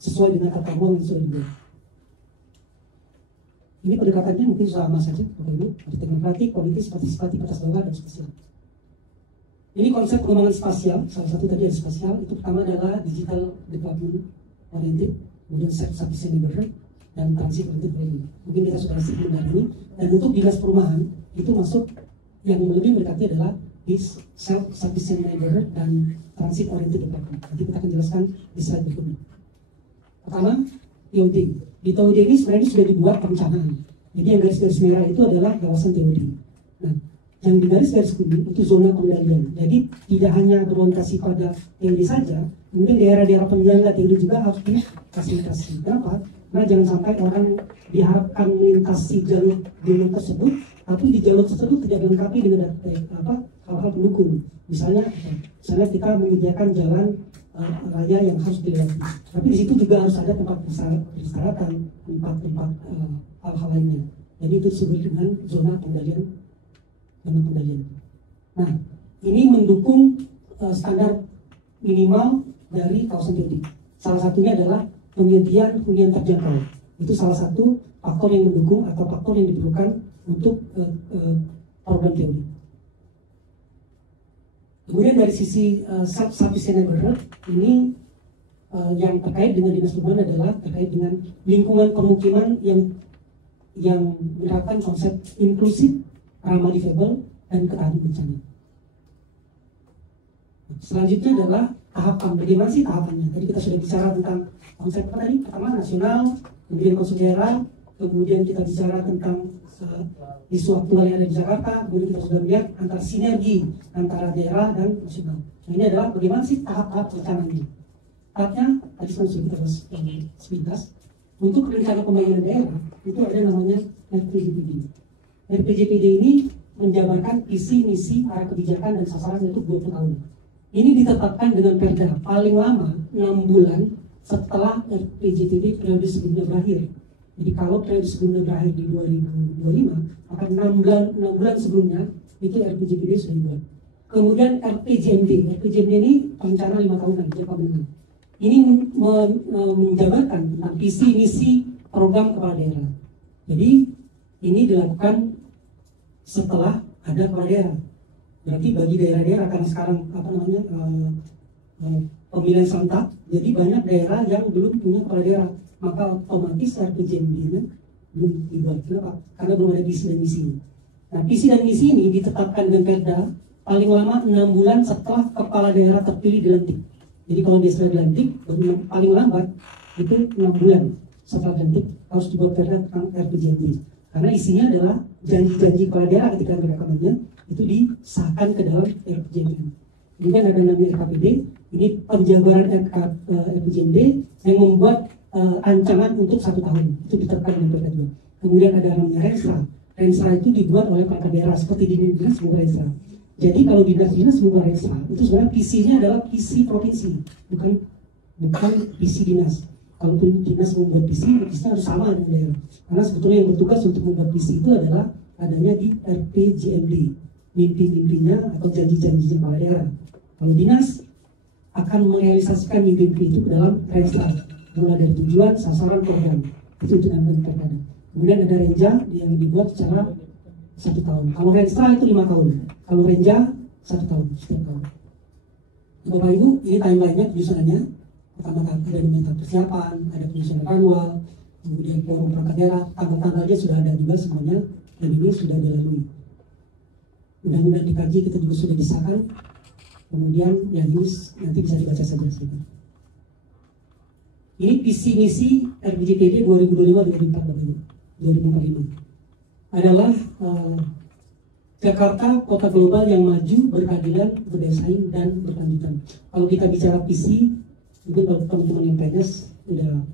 sesuai dengan tata ruang yang sudah dibuat. Ini pendekatannya mungkin sama saja, Bapak Ibu, ada teknokratik, politis, partisipatif, atas bawah, dan spasial. Ini konsep pengembangan spasial, salah satu tadi ada spasial, itu pertama adalah digital development oriented, kemudian self-sufficient neighborhood, dan transit oriented planning. Mungkin kita sudah sebut dari ini, dan untuk dinas perumahan, itu masuk yang lebih mendekati adalah di self-sufficient neighborhood dan transit-oriented development. Nanti kita akan jelaskan di slide berikutnya. Pertama, TOD. Di TOD ini sebenarnya sudah dibuat perencanaan. Jadi yang garis-garis merah itu adalah kawasan TOD. Nah, yang di garis-garis kuning itu zona pengendalian. Jadi tidak hanya berorientasi pada TOD saja, kemudian daerah-daerah penyangga TOD juga harus difasilitasi. Kenapa? Karena jangan sampai orang diharapkan melintasi jalur tersebut, tapi di jalur tersebut tidak dilengkapi dengan hal-hal pendukung. Misalnya kita menyediakan jalan raya yang harus dilewati, tapi di situ juga harus ada tempat peristirahatan, tempat hal-hal lainnya. Jadi itu disebut dengan zona pengendalian. Nah, ini mendukung standar minimal dari kawasan TOD. Salah satunya adalah penyediaan hunian terjangkau. Itu salah satu faktor yang mendukung atau faktor yang diperlukan untuk program TOD. Kemudian dari sisi self-sufficient neighborhood ini yang terkait dengan dinas perhubungan adalah terkait dengan lingkungan permukiman yang menerapkan konsep inklusif, ramah difabel, dan ketahanan bencana. Selanjutnya adalah tahapan. Bagaimana sih tahapannya? Tadi kita sudah bicara tentang konsep apa tadi? Pertama nasional, kemudian konsep daerah, kemudian kita bicara tentang isu aktual yang ada di Jakarta, kemudian kita sudah melihat antara sinergi antara daerah dan nasional. Nah, ini adalah bagaimana sih tahap-tahap rencananya. Tahapnya tadi sudah kita bahas sepintas. Untuk rencana pembangunan daerah itu ada namanya RPJPD. RPJPD ini menjabarkan visi, misi, arah kebijakan dan sasaran untuk 20 tahun. Ini ditetapkan dengan perda paling lama 6 bulan setelah RPJPD periode sebelumnya berakhir. Jadi kalau periode sebelumnya berakhir di 2025, maka 6 bulan sebelumnya itu RPJPD sudah dibuat. Kemudian RPJMD ini rencana 5 tahunan, jangka menengah. Ini menjabarkan tentang visi, misi, program kepala daerah. Jadi ini dilakukan setelah ada kepala daerah. Berarti bagi daerah-daerah karena sekarang pemilihan serentak, jadi banyak daerah yang belum punya kepala daerah, maka otomatis RPJMD-nya belum dibuat. Kenapa? Karena belum ada visi dan misi. Nah, visi dan misi ini ditetapkan dengan perda paling lama 6 bulan setelah kepala daerah terpilih dilantik. Jadi kalau dia sudah dilantik, paling lambat itu 6 bulan setelah dilantik harus dibuat perda tentang RPJMD. Karena isinya adalah janji-janji kepala daerah ketika mereka kampanye itu disahkan ke dalam RPJMD. Kemudian ada namanya RKPD, ini penjabaran RPJMD yang membuat ancaman untuk 1 tahun, itu ditetapkan dengan perda juga. Kemudian ada namanya Renstra. Renstra itu dibuat oleh kepala daerah seperti di dinas semua Renstra. Jadi kalau dinas-dinas semua Renstra itu sebenarnya visinya adalah visi provinsi, bukan visi dinas. Kalaupun dinas membuat visi harus sama dengan daerah. Karena sebetulnya yang bertugas untuk membuat visi itu adalah adanya di RPJMD, mimpi-mimpinya atau janji-janjinya kepala daerah. Kalau dinas akan merealisasikan mimpi-mimpi itu ke dalam Renstra, mulai dari tujuan, sasaran, program. Itu dengan perda. Kemudian ada Renja yang dibuat secara 1 tahun. Kalau Renstra itu 5 tahun. Kalau Renja 1 tahun setiap tahun. Bapak Ibu, ini timeline-nya, penyusunannya. Pertama ada minta persiapan, ada penyusunan manual, kemudian forum perangkat daerah, tanggal-tanggalnya sudah ada juga semuanya, dan ini sudah dilalui. Mudah-mudahan dikaji, kita juga sudah disahkan. Kemudian yang ini nanti bisa dibaca saja sedikit. Ini visi misi RPJPD 2025-2045 adalah Jakarta kota global yang maju, berkeadilan, berdaya saing, dan berkelanjutan. Kalau kita bicara visi, mungkin kalau teman-teman yang PNS udah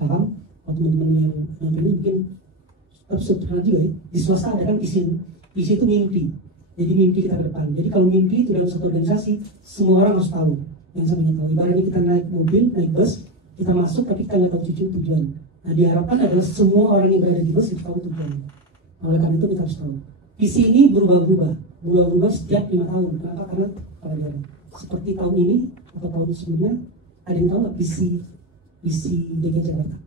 paham, kalau teman-teman yang nonton ini mungkin pernah juga ya. Di swasta ada kan visi itu mimpi. Jadi mimpi kita ke depan. Jadi kalau mimpi itu dalam satu organisasi, semua orang harus tahu. Yang samanya tahu. Ibaratnya kita naik mobil, naik bus, kita masuk tapi kita nggak tahu tujuan. Nah, diharapkan adalah semua orang yang berada di bus itu tahu tujuan. Oleh karena itu kita harus tahu. Visi ini berubah-ubah setiap 5 tahun. Kenapa? Karena seperti tahun ini atau tahun sebelumnya, ada yang tahu nggak visi DKI Jakarta?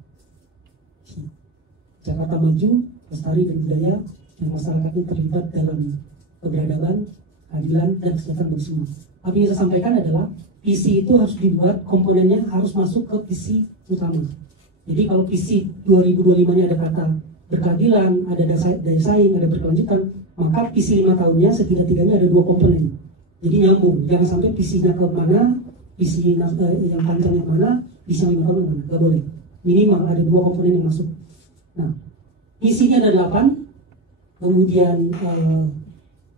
Jakarta maju, lestari dan budaya, yang masyarakatnya terlibat dalam keberadaban, keadilan, dan kesejahteraan bagi semua. Apa yang saya sampaikan adalah visi itu harus dibuat, komponennya harus masuk ke visi utama. Jadi kalau visi 2025 ini ada kata berkeadilan, ada daya saing, ada berkelanjutan, maka visi 5 tahunnya setidak-tidaknya ada 2 komponen. Jadi nyambung, jangan sampai visinya ke mana, visi yang panjang yang mana, visi yang 5 tahun yang mana, nggak boleh. Minimal ada 2 komponen yang masuk. Nah, misinya ada 8, kemudian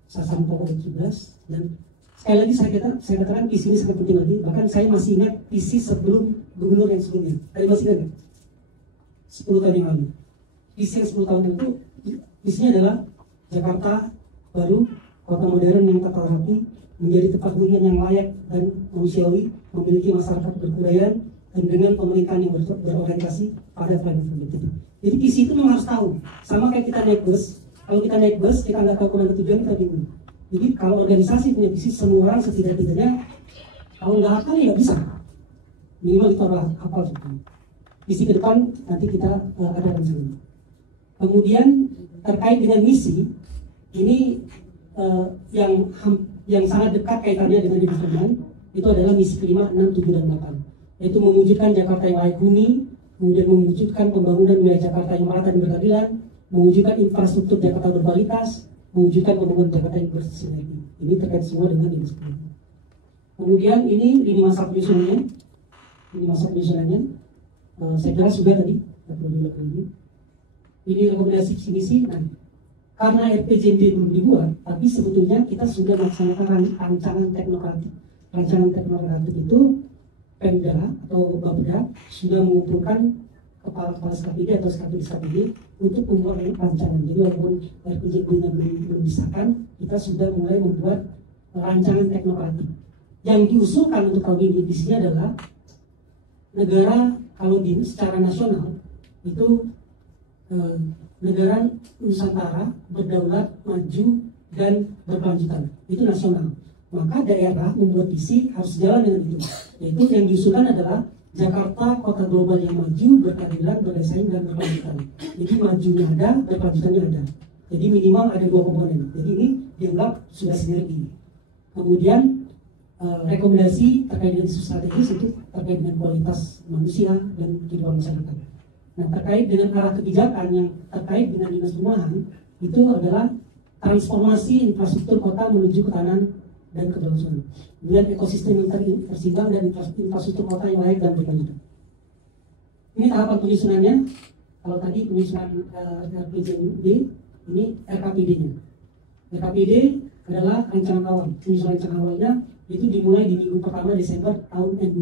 sasaran pokok 17, dan sekali lagi saya katakan visi ini sangat penting lagi. Bahkan saya masih ingat visi sebelum gubernur yang sebelumnya. Ada masih ingat? 10 tahun yang lalu. Visi yang 10 tahun itu, visinya adalah Jakarta baru, kota modern yang tertata rapi, menjadi tempat hunian yang layak dan manusiawi, memiliki masyarakat berkebudayaan, dan dengan pemerintahan yang berorientasi pada pelayanan publik. Jadi visi itu memang harus tahu. Sama kayak kita naik bus. Kalau kita naik bus, kita nggak tahu kemana tujuan, kita bingung. Jadi kalau organisasi punya visi, semua orang setidak-tidaknya kalau nggak hafal ya nggak bisa. Minimal kita harus hafal. Visi ke depan nanti kita ada rencana. Kemudian terkait dengan misi, ini yang sangat dekat kaitannya dengan development, itu adalah misi kelima, 6, 7, dan 8. Yaitu mewujudkan Jakarta yang layak huni, kemudian mewujudkan pembangunan wilayah Jakarta yang merata dan berkeadilan, mewujudkan infrastruktur Jakarta berkualitas, mewujudkan pembangunan Jakarta yang bersinergi. Ini terkait semua dengan ini. Kemudian ini lini masa penyusunannya. Saya kira sudah tadi. Ini rekomendasi visi misi. Nah, karena RPJMD belum dibuat, tapi sebetulnya kita sudah melaksanakan rancangan teknokratik. Rancangan teknokratik itu Pemda atau Bapeda sudah mengumpulkan kepala SKPD atau SKPD untuk membuat rancangan. Jadi walaupun RPJMD-nya belum disahkan, kita sudah mulai membuat rancangan teknokratik. Yang diusulkan untuk tahun ini di sini adalah negara kalau secara nasional itu negara Nusantara berdaulat, maju, dan berkelanjutan. Itu nasional. Maka daerah membuat visi harus jalan dengan itu. Yaitu yang diusulkan adalah Jakarta kota global yang maju, berkeadilan, bersaing, dan berkelanjutan. Jadi majunya ada, berkelanjutannya ada. Jadi minimal ada 2 komponen. Jadi ini dianggap sudah sinergi. Kemudian rekomendasi terkait dengan isu strategis itu terkait dengan kualitas manusia dan kehidupan masyarakat. Nah, terkait dengan arah kebijakan yang terkait dengan dinas perumahan itu adalah transformasi infrastruktur kota menuju ketahanan dan keberlangsungan. Kemudian ekosistem yang terseimbang dan infrastruktur kota yang layak dan berkelanjutan. Ini tahapan penyusunannya. Kalau tadi penyusunan RPJMD, ini RKPD-nya. RKPD adalah rancangan awal. Penyusunan rancangan awalnya itu dimulai di minggu pertama Desember tahun N2.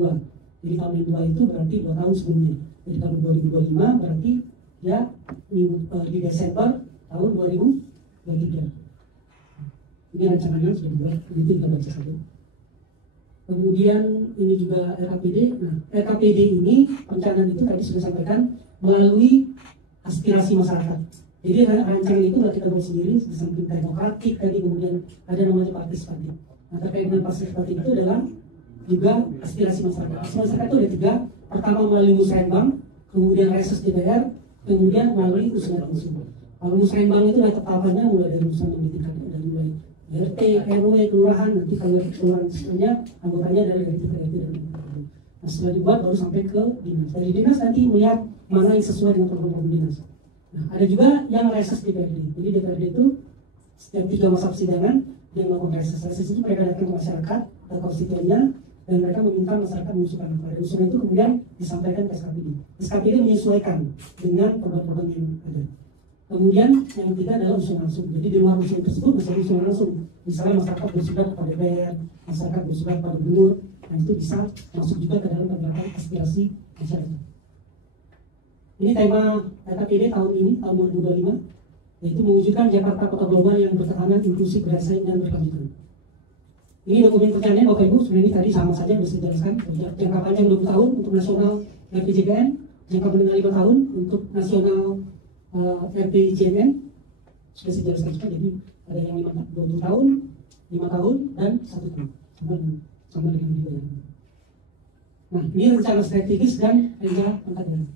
Jadi tahun N2 itu berarti 2 tahun sebelumnya. Jadi tahun 2025 berarti ya di Desember tahun 2023. Ini rancangannya sudah dibuat, itu kita baca saja. Kemudian ini juga RKPD. Nah, RKPD ini perencanaan itu tadi sudah sampaikan melalui aspirasi masyarakat. Jadi rancangan itu nggak kita buat sendiri, di samping demokratik tadi, kemudian ada namanya partisipatif. Nah, terkait dengan partisipatif itu adalah juga aspirasi masyarakat. Aspirasi masyarakat itu ada 3. Pertama melalui musrenbang, kemudian reses DPR, kemudian melalui usulan konsumen. Kalau musrenbang itu ada tahapannya mulai dari usulan yang ditingkat dari mulai RT, RW, kelurahan, nanti kalau kelurahan sistemnya anggotanya dari RT dan nah, setelah dibuat baru sampai ke dinas. Dari dinas nanti melihat mana yang sesuai dengan program dinas. Nah, ada juga yang reses DPRD. Jadi DPRD itu setiap 3 masa persidangan yang melakukan reses. Reses itu mereka datang ke masyarakat, ke konstituennya, dan mereka meminta masyarakat mengusulkan pada usulan itu kemudian disampaikan ke SKPD. SKPD menyesuaikan dengan program-program yang ada. Kemudian yang ketiga adalah usulan langsung. Jadi di luar usulan tersebut bisa usulan langsung. Misalnya masyarakat bersurat kepada DPR, masyarakat bersurat pada gubernur, dan itu bisa masuk juga ke dalam pergerakan aspirasi masyarakat. Ini tema RKPD tahun ini, tahun 2025, yaitu mewujudkan Jakarta kota global yang berketahanan, inklusif, bersaing, dan berkelanjutan. Ini dokumen perjanjian Bapak Ibu, sebenarnya tadi sama saja bisa dijelaskan. Jangka panjang 20 tahun untuk nasional RPJMN, jangka menengah 5 tahun untuk nasional RPJMN, sudah saya jelaskan juga. Jadi ada yang 20 tahun, 5 tahun, dan 1 tahun sama dengan dibayar. Nah, ini rencana strategis dan rencana angkat daerah.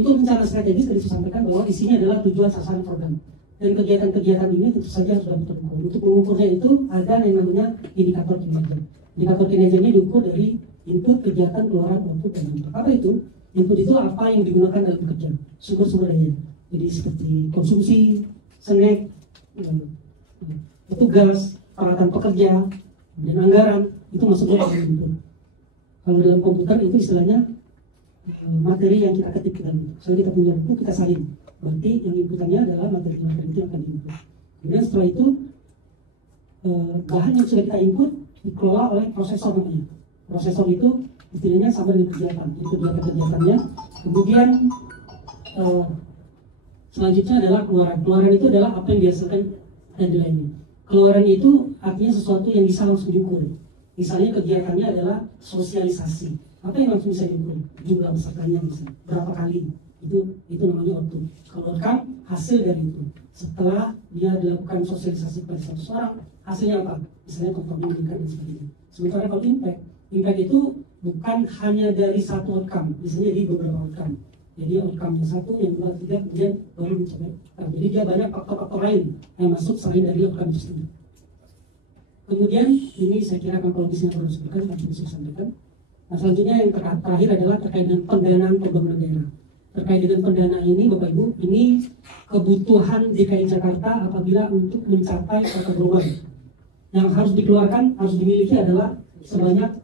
Untuk rencana strategis tadi saya sampaikan bahwa isinya adalah tujuan sasaran program. Dan kegiatan-kegiatan ini tentu saja sudah terukur. Untuk mengukurnya itu ada yang namanya indikator kinerja. Indikator kinerja ini diukur dari input, kegiatan, keluaran, output, dan dampak. Apa itu? Input itu apa yang digunakan dalam bekerja, sumber-sumber daya. Jadi seperti konsumsi, snack, petugas, peralatan pekerja, dan anggaran itu masuk dalam input. Kalau dalam komputer itu istilahnya materi yang kita ketik dalam itu. Soalnya kita punya buku, kita salin. Berarti yang inputannya adalah materi-materi itu yang akan diinput. Kemudian setelah itu bahan yang sudah kita input dikelola oleh prosesor namanya. Prosesor itu istilahnya sama dengan kegiatan, itu kegiatan-kegiatannya. Kemudian selanjutnya adalah keluaran. Keluaran itu adalah apa yang dihasilkan deadline-nya. Keluaran itu artinya sesuatu yang bisa langsung diukur. Misalnya kegiatannya adalah sosialisasi. Apa yang langsung bisa diukur? Jumlah pesertanya misalnya. Berapa kali? Itu namanya output. Kalau outcome, hasil dari itu. Setelah dia dilakukan sosialisasi kepada 100 orang, hasilnya apa? Misalnya kontak meningkat dan sebagainya. Sementara kalau impact itu bukan hanya dari satu outcome, misalnya di beberapa outcome. Jadi outcome yang satu, yang dua, tiga, kemudian baru mencapai. Nah, jadi dia banyak faktor-faktor lain yang masuk selain dari outcome tersebut. Kemudian ini saya kira akan kalau bisa perlu disebutkan, akan bisa disampaikan. Nah, selanjutnya yang terakhir adalah terkait dengan pendanaan pembangunan daerah. Terkait dengan pendanaan ini, Bapak Ibu, ini kebutuhan DKI Jakarta apabila untuk mencapai kota global. Yang harus dikeluarkan, harus dimiliki adalah sebanyak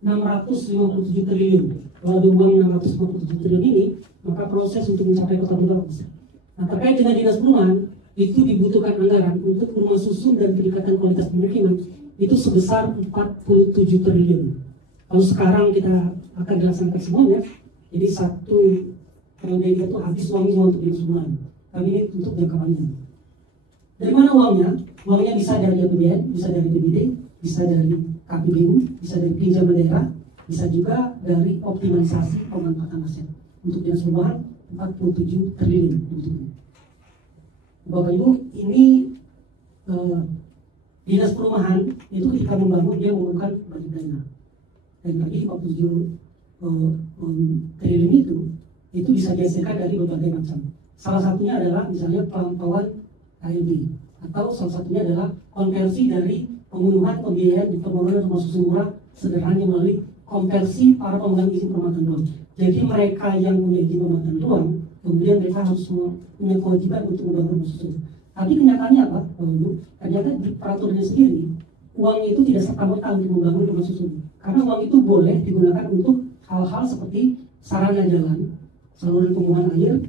657 triliun. Kalau ada uang 657 triliun ini, maka proses untuk mencapai kota global bisa. Nah, terkait dengan dinas perumahan, itu dibutuhkan anggaran untuk rumah susun dan peningkatan kualitas pemukiman itu sebesar 47 triliun. Kalau sekarang kita akan dilaksanakan semuanya, jadi satu periode itu habis uangnya semua untuk dinas perumahan. Kami ini untuk jangka panjang. Dari mana uangnya? Uangnya bisa dari APBN, bisa dari PBD, bisa dari KPBU, bisa dari pinjaman daerah, bisa juga dari optimalisasi pemanfaatan aset. Untuk dinas perumahan 47 triliun. Bapak Ibu, ini dinas perumahan itu ketika membangun dia memerlukan banyak dana. Dan tadi 47 triliun itu bisa dihasilkan dari berbagai macam. Salah satunya adalah misalnya pelampauan KLB, atau salah satunya adalah konversi dari pembunuhan pembiayaan di pembangunan rumah susun murah sederhana melalui konversi para pemegang izin pemanfaatan ruang. Jadi mereka yang punya izin pemanfaatan ruang, kemudian mereka harus punya kewajiban untuk membangun rumah susun. Tapi kenyataannya apa, Bapak Ibu? Ternyata di peraturannya sendiri, uang itu tidak serta-merta untuk membangun rumah susun. Karena uang itu boleh digunakan untuk hal-hal seperti sarana jalan, saluran pembuangan air,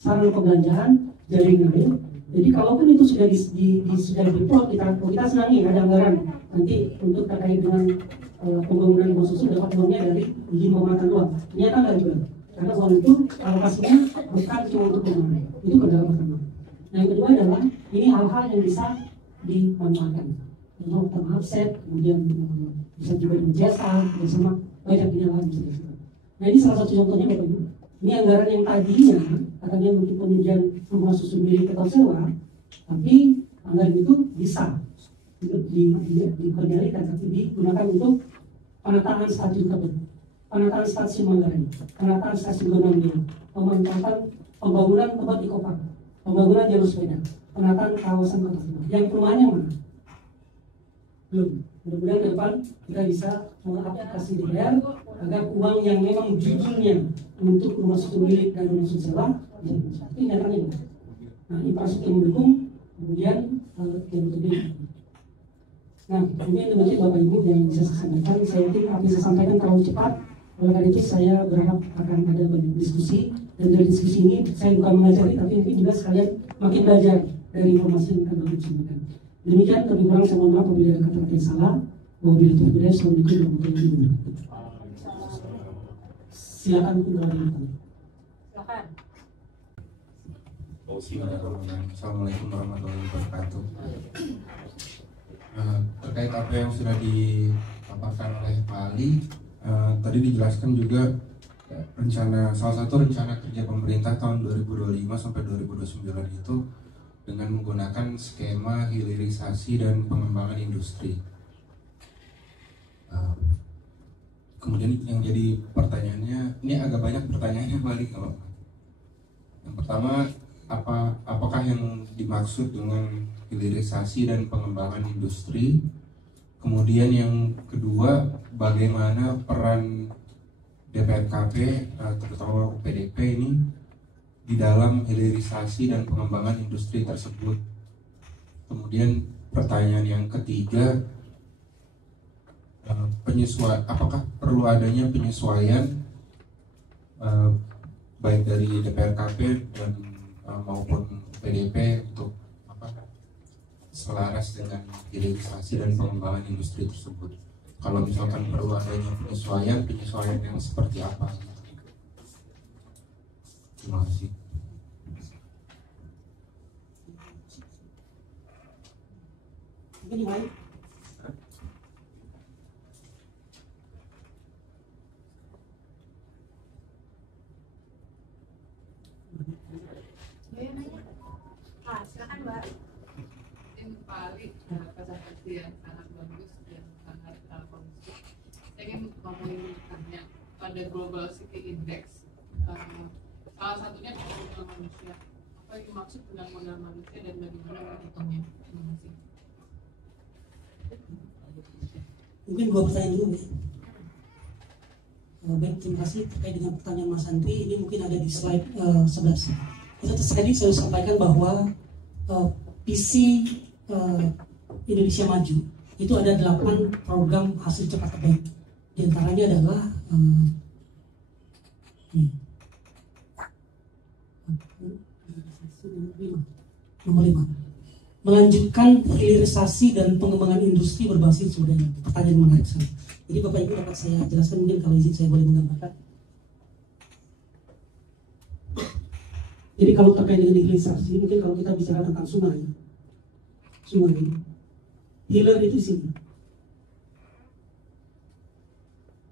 sarana pembelanjaan, jaringan air. Jadi kalaupun itu sudah diplot, kita senangi ada anggaran nanti untuk terkait dengan pembangunan rumah susun dapat uangnya dari izin pemanfaatan ruang. Ternyata enggak juga. Karena uang itu alokasinya bukan cuma untuk pembangunan. Itu kendala pertama. Yang kedua adalah ini hal-hal yang bisa dimanfaatkan. Contoh tentang offset, kemudian bisa juga dengan jasa, bersama banyak hal bisa dilakukan. Nah ini salah satu contohnya Bapak Ibu. Ini anggaran yang tadinya katanya untuk penyediaan rumah susun milik atau sewa, tapi anggaran itu bisa diperjalikan, tapi digunakan untuk penataan stasiun tebet, penataan stasiun Manggarai, penataan stasiun Gondang, pemanfaatan pembangunan tempat ekopark, pembangunan jalur sepeda, penataan kawasan kota. Yang perumahannya mana? Belum. Mudah-mudahan ke depan kita bisa mengaplikasi DPR agar uang yang memang jujurnya untuk rumah susun milik dan rumah susun sewa tapi nyatanya enggak. Nah, infrastruktur mendukung, kemudian yang betul. Nah, mungkin demikian Bapak Ibu yang bisa saya sampaikan. Saya yakin apa yang saya sampaikan terlalu cepat. Oleh karena itu saya berharap akan ada banyak diskusi, dan dari diskusi ini saya bukan mengajari, tapi mungkin juga sekalian makin belajar dari informasi yang akan kami sampaikan. Demikian, lebih kurang saya mohon maaf apabila ada kata-kata yang salah. Wabillahi taufiq. Assalamualaikum warahmatullahi wabarakatuh. Silakan untuk silakan. Assalamualaikum warahmatullahi wabarakatuh. Terkait apa yang sudah dipaparkan oleh Pak Ali, tadi dijelaskan juga salah satu rencana kerja pemerintah tahun 2025 sampai 2029 itu dengan menggunakan skema hilirisasi dan pengembangan industri. Kemudian yang jadi pertanyaannya, ini agak banyak pertanyaannya balik kalau yang pertama, apakah yang dimaksud dengan hilirisasi dan pengembangan industri? Kemudian yang kedua, bagaimana peran DPRKP terutama PDP ini di dalam hilirisasi dan pengembangan industri tersebut. Kemudian pertanyaan yang ketiga, apakah perlu adanya penyesuaian baik dari DPRKP dan maupun PDP untuk selaras dengan hilirisasi dan pengembangan industri tersebut? Kalau misalkan perlu adanya penyesuaian yang seperti apa? Terima kasih. Mungkin yang lain? Silakan Mbak. Mungkin Pak Ali presentasi yang sangat bagus dan sangat kondusif. Saya ingin tanya pada Global City Index, salah satunya pembangunan manusia. Apa yang dimaksud pembangunan manusia dan bagaimana menghitungnya? Terima kasih. Mungkin dua pertanyaan dulu ya. Baik, terima kasih terkait dengan pertanyaan Mas Andri. Ini mungkin ada di slide 11. Itu tadi saya sampaikan bahwa visi Indonesia Maju itu ada 8 program hasil cepat terbaik. Di antaranya adalah nomor 5, melanjutkan hilirisasi dan pengembangan industri berbasis sumber daya. Pertanyaan yang menarik sekali. Jadi Bapak Ibu dapat saya jelaskan, mungkin kalau izin saya boleh menggambarkan. Jadi kalau terkait dengan hilirisasi, mungkin kalau kita bicara tentang sungai, hilir itu sini.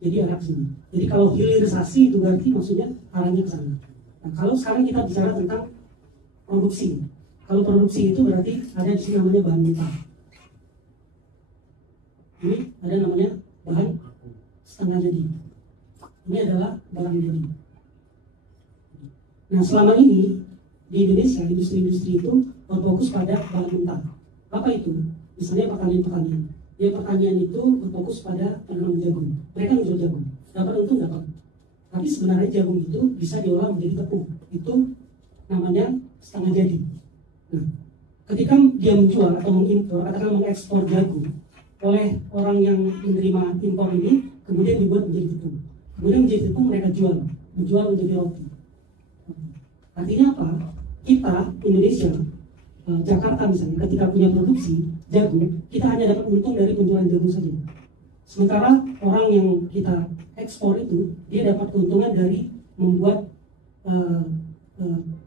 Jadi arah sini. Jadi kalau hilirisasi itu berarti maksudnya arahnya ke sana. Nah, kalau sekarang kita bicara tentang produksi, kalau produksi itu berarti ada di sini namanya bahan mentah. Ini ada namanya bahan setengah jadi. Ini adalah barang jadi. Nah, selama ini di Indonesia industri-industri itu berfokus pada bahan mentah. Apa itu? Misalnya pertanian-pertanian. Ya, pertanian itu berfokus pada penanaman jagung. Mereka menjual jagung. Dapat untung dapat. Tapi sebenarnya jagung itu bisa diolah menjadi tepung. Itu namanya setengah jadi. Nah, ketika dia menjual atau mengimpor, katakan mengekspor jagung oleh orang yang menerima impor ini, kemudian dibuat menjadi tepung. Kemudian menjadi tepung mereka menjual menjadi roti. Artinya apa? Kita Indonesia, Jakarta misalnya, ketika punya produksi jagung, kita hanya dapat untung dari penjualan jagung saja. Sementara orang yang kita ekspor itu, dia dapat keuntungan dari membuat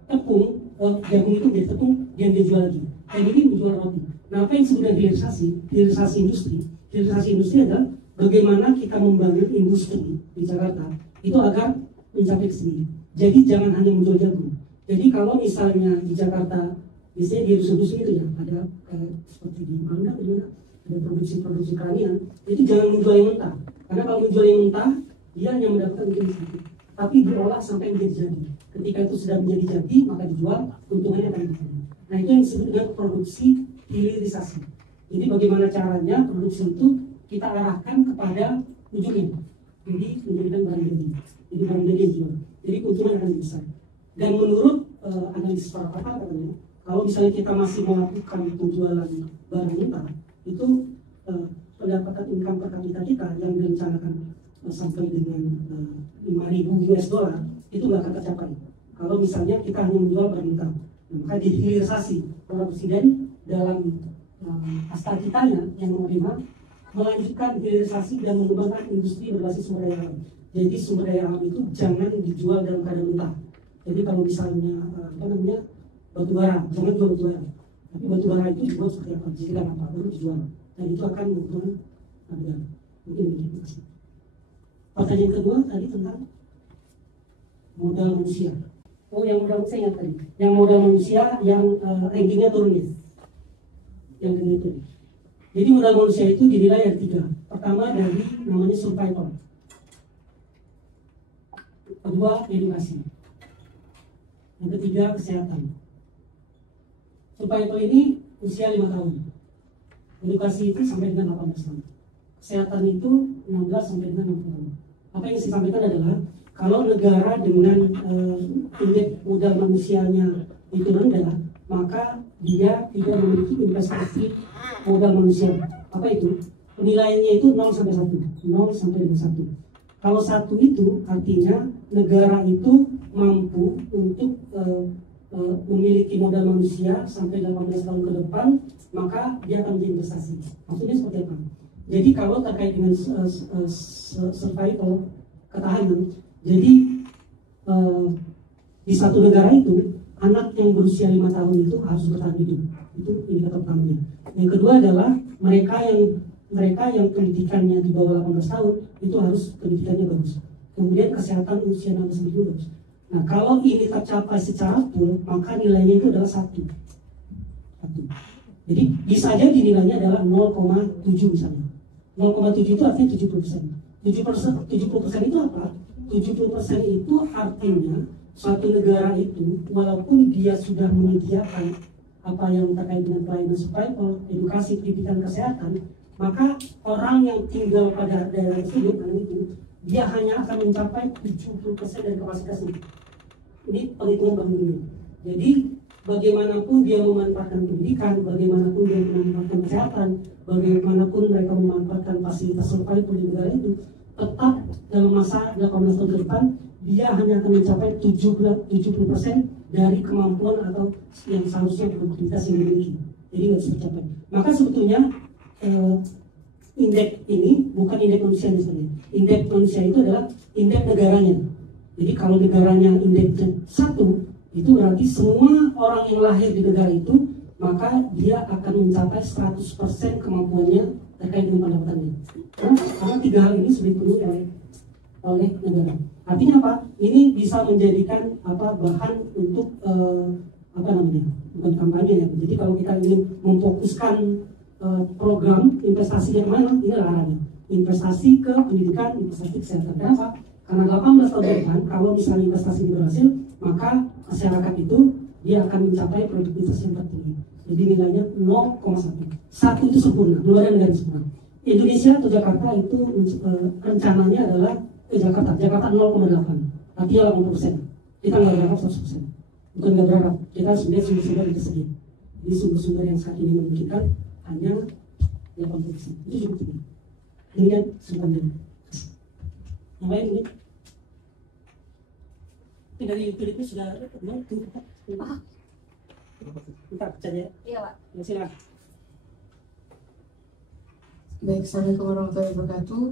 tepung, jagung itu menjadi tepung, dia jual lagi. Dan ini menjual roti. Nah, apa yang disebut dengan hilirisasi industri? Hilirisasi industri adalah bagaimana kita membangun industri di Jakarta itu agar mencapai ke sini. Jadi jangan hanya menjual jagung. Jadi kalau misalnya di Jakarta, biasanya di dusun-dusun itu ya, ada seperti di mana, ada produksi keranian, itu jangan menjual yang mentah. Karena kalau menjual yang mentah, dia hanya mendapatkan menjadi sedikit. Tapi diolah sampai menjadi jadi. Ketika itu sudah menjadi jadi, maka dijual, keuntungannya akan dijual. Nah, itu yang disebut dengan produksi hilirisasi. Jadi bagaimana caranya produksi itu kita arahkan kepada ujungnya. Jadi menjadikan barang jadi. Jadi barang jadi yang dijual. Jadi keuntungan akan besar. Dan menurut analisis para pakar katanya, kalau misalnya kita masih melakukan penjualan barang mentah, itu pendapatan income per kapita kita yang direncanakan sampai dengan 5.000 US dollar itu nggak akan tercapai. Kalau misalnya kita hanya menjual barang mentah, maka dihilirisasi oleh presiden dalam asta kitanya yang menerima melanjutkan hilirisasi dan mengembangkan industri berbasis sumber daya alam. Jadi sumber daya alam itu jangan dijual dalam keadaan mentah. Jadi kalau misalnya batu bara, jangan jual batu bara. Tapi batu bara itu dijual seperti apa? Jika apa baru dijual, dan itu akan menguntungkan negara. Mungkin begitu. Pertanyaan kedua tadi tentang modal manusia. Oh, yang modal manusia yang tadi. Yang modal manusia yang rankingnya turun ya. Yang kedua itu. Jadi modal manusia itu dinilai ada 3. Pertama dari namanya survival. Kedua edukasi. Yang ketiga kesehatan. Survival ini usia 5 tahun. Edukasi itu sampai dengan 18 tahun. Kesehatan itu 16 sampai dengan 60 tahun. Apa yang saya sampaikan adalah kalau negara dengan indeks modal manusianya itu rendah, maka dia tidak memiliki investasi modal manusia. Apa itu? Penilaiannya itu 0 sampai 1, 0 sampai dengan 1. Kalau 1 itu artinya negara itu mampu untuk memiliki modal manusia sampai 18 tahun ke depan, maka dia akan menjadi investasi. Maksudnya seperti apa? Jadi kalau terkait dengan survival, ketahanan, jadi di satu negara itu anak yang berusia 5 tahun itu harus bertahan hidup. Itu indikator utamanya. Yang kedua adalah mereka yang pendidikannya di bawah 18 tahun itu harus pendidikannya bagus. Kemudian kesehatan usia 16 sampai 20. Nah, kalau ini tercapai secara full, maka nilainya itu adalah 1. Jadi bisa jadi nilainya adalah 0,7 misalnya. 0,7 itu artinya 70%. 70% itu apa? 70% itu artinya suatu negara itu walaupun dia sudah menyediakan apa yang terkait dengan pelayanan survival, edukasi, pendidikan, kesehatan, maka orang yang tinggal pada daerah tersebut itu dia hanya akan mencapai 70% dari kapasitasnya. Ini penghitungan Bank Dunia. Jadi bagaimanapun dia memanfaatkan pendidikan, bagaimanapun dia memanfaatkan kesehatan, bagaimanapun mereka memanfaatkan fasilitas survival di negara itu, tetap dalam masa 18 tahun ke depan dia hanya akan mencapai 70% dari kemampuan atau yang seharusnya produktivitas yang dimiliki. Jadi nggak bisa tercapai. Maka sebetulnya indeks ini bukan indeks manusia misalnya. Indeks manusia itu adalah indeks negaranya. Jadi kalau negaranya indeksnya 1, itu berarti semua orang yang lahir di negara itu, maka dia akan mencapai 100% kemampuannya terkait dengan pendapatannya. Karena 3 hal ini sudah dipenuhi oleh negara. Artinya apa? Ini bisa menjadikan bahan untuk bukan kampanye ya. Jadi kalau kita ingin memfokuskan program investasi yang mana, ini arahnya. Investasi ke pendidikan, investasi kesehatan. Kenapa? Karena 18 tahun ke depan, kalau misalnya investasi ini berhasil, maka masyarakat itu dia akan mencapai produktivitas yang tertinggi. Jadi nilainya 0,1. 1 itu sempurna, belum ada negara sempurna. Indonesia atau Jakarta itu rencananya adalah Jakarta 0,8. Artinya 80%. Kita nggak berharap 100%. Bukan nggak berharap, kita harus melihat sumber-sumber yang tersedia. Jadi sumber-sumber yang saat ini memungkinkan hanya 80%. Itu cukup tinggi. Ini kan sumbernya. Yang lain ini? Ini dari Filipina sudah Bentar, saja. Iya, Pak. Ya, silakan. Baik, Assalamualaikum warahmatullahi wabarakatuh.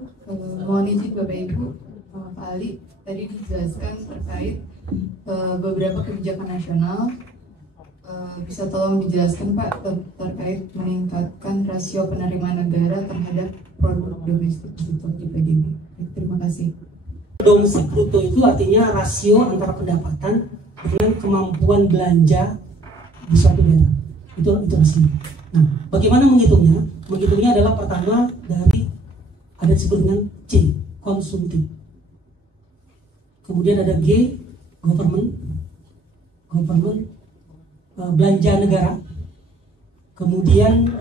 Mohon izin Bapak Ibu, Pak Ali, tadi dijelaskan terkait beberapa kebijakan nasional. Bisa tolong dijelaskan Pak terkait meningkatkan rasio penerimaan negara terhadap produk domestik bruto di PDB. Terima kasih. Domestik bruto itu artinya rasio antara pendapatan dengan kemampuan belanja di suatu daerah. Itu rasio. Nah, bagaimana menghitungnya? Menghitungnya adalah pertama dari ada disebut dengan C, konsumtif. Kemudian ada G, government, belanja negara. Kemudian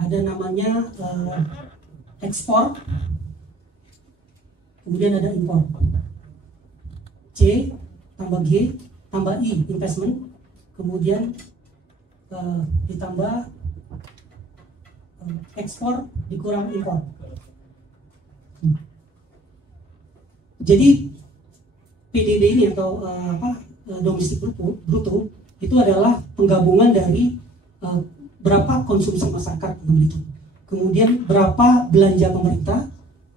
ada namanya ekspor. Kemudian ada impor. C tambah G tambah I, investment. Kemudian ditambah ekspor dikurang impor. Jadi PDB ini atau domestik bruto itu adalah penggabungan dari berapa konsumsi masyarakat itu, kemudian berapa belanja pemerintah,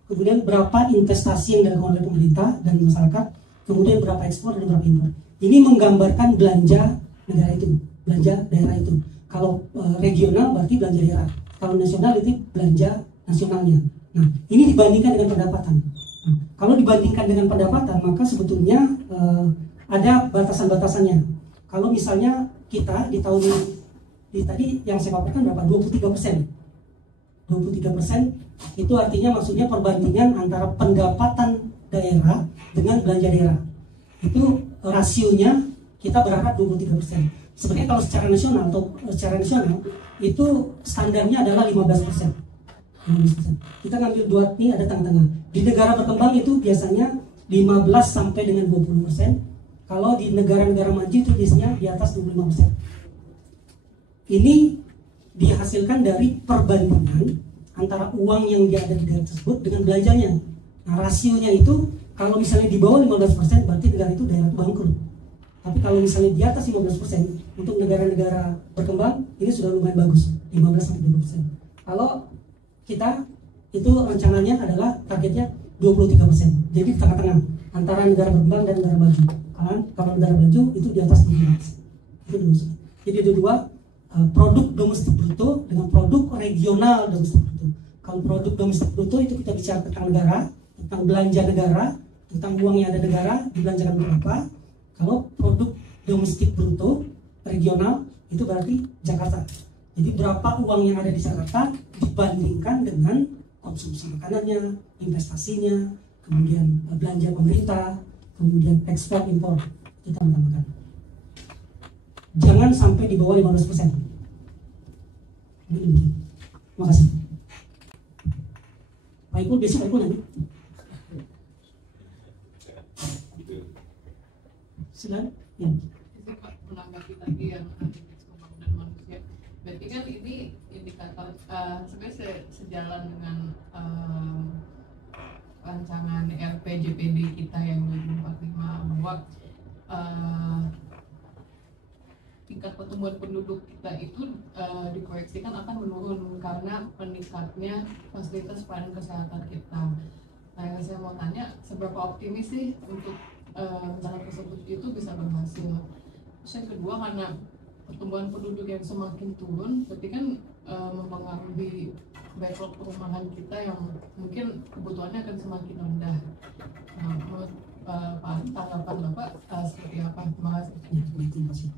kemudian berapa investasi yang dilakukan oleh pemerintah dan masyarakat, kemudian berapa ekspor dan berapa impor. Ini menggambarkan belanja negara itu, belanja daerah itu. Kalau regional berarti belanja daerah, kalau nasional itu belanja nasionalnya. Nah, ini dibandingkan dengan pendapatan. Nah, kalau dibandingkan dengan pendapatan, maka sebetulnya ada batasan-batasannya. Kalau misalnya kita di tahun tadi yang saya paparkan berapa? 23%. 23% itu artinya maksudnya perbandingan antara pendapatan daerah dengan belanja daerah. Itu rasionya kita berharap 23%. Sebenarnya kalau secara nasional itu standarnya adalah 15%. 15%. Kita ngambil dua ini ada tengah-tengah. Di negara berkembang itu biasanya 15 sampai dengan 20%. Kalau di negara-negara maju itu biasanya di atas 25%. Ini dihasilkan dari perbandingan antara uang yang dia ada di negara tersebut dengan belanjanya. Nah, rasionya itu kalau misalnya di bawah 15% berarti negara itu daerah itu bangkrut. Tapi kalau misalnya di atas 15% untuk negara-negara berkembang ini sudah lumayan bagus, 15 sampai 20%. Kalau kita itu rencananya adalah targetnya 23%. Jadi tengah-tengah antara negara berkembang dan negara maju. Kalau negara maju itu di atas 25%. Itu dulu. Jadi ada dua, produk domestik bruto dengan produk regional domestik bruto. Kalau produk domestik bruto itu kita bicara tentang negara, tentang belanja negara, tentang uang yang ada negara dibelanjakan berapa. Kalau produk domestik bruto regional itu berarti Jakarta. Jadi berapa uang yang ada di Jakarta dibandingkan dengan konsumsi makanannya, investasinya, kemudian belanja pemerintah, kemudian ekspor impor kita tambahkan. Jangan sampai di bawah 15%. Terima kasih. Pak Ipul besok Pak Ipul nanti. Silakan. Ya. Jadi Pak, menanggapi tadi yang indeks pembangunan manusia, berarti kan ini indikator sebenarnya sejalan dengan rancangan RPJPD kita yang 2045 bahwa tingkat pertumbuhan penduduk kita itu diproyeksikan akan menurun karena meningkatnya fasilitas pelayanan kesehatan kita. Nah, yang saya mau tanya, seberapa optimis sih untuk rencana tersebut itu bisa berhasil? Terus yang kedua, karena pertumbuhan penduduk yang semakin turun, berarti kan mempengaruhi backlog perumahan kita yang mungkin kebutuhannya akan semakin rendah. Nah, menurut Pak, tanggapan Bapak seperti apa? Terima kasih. Terima kasih.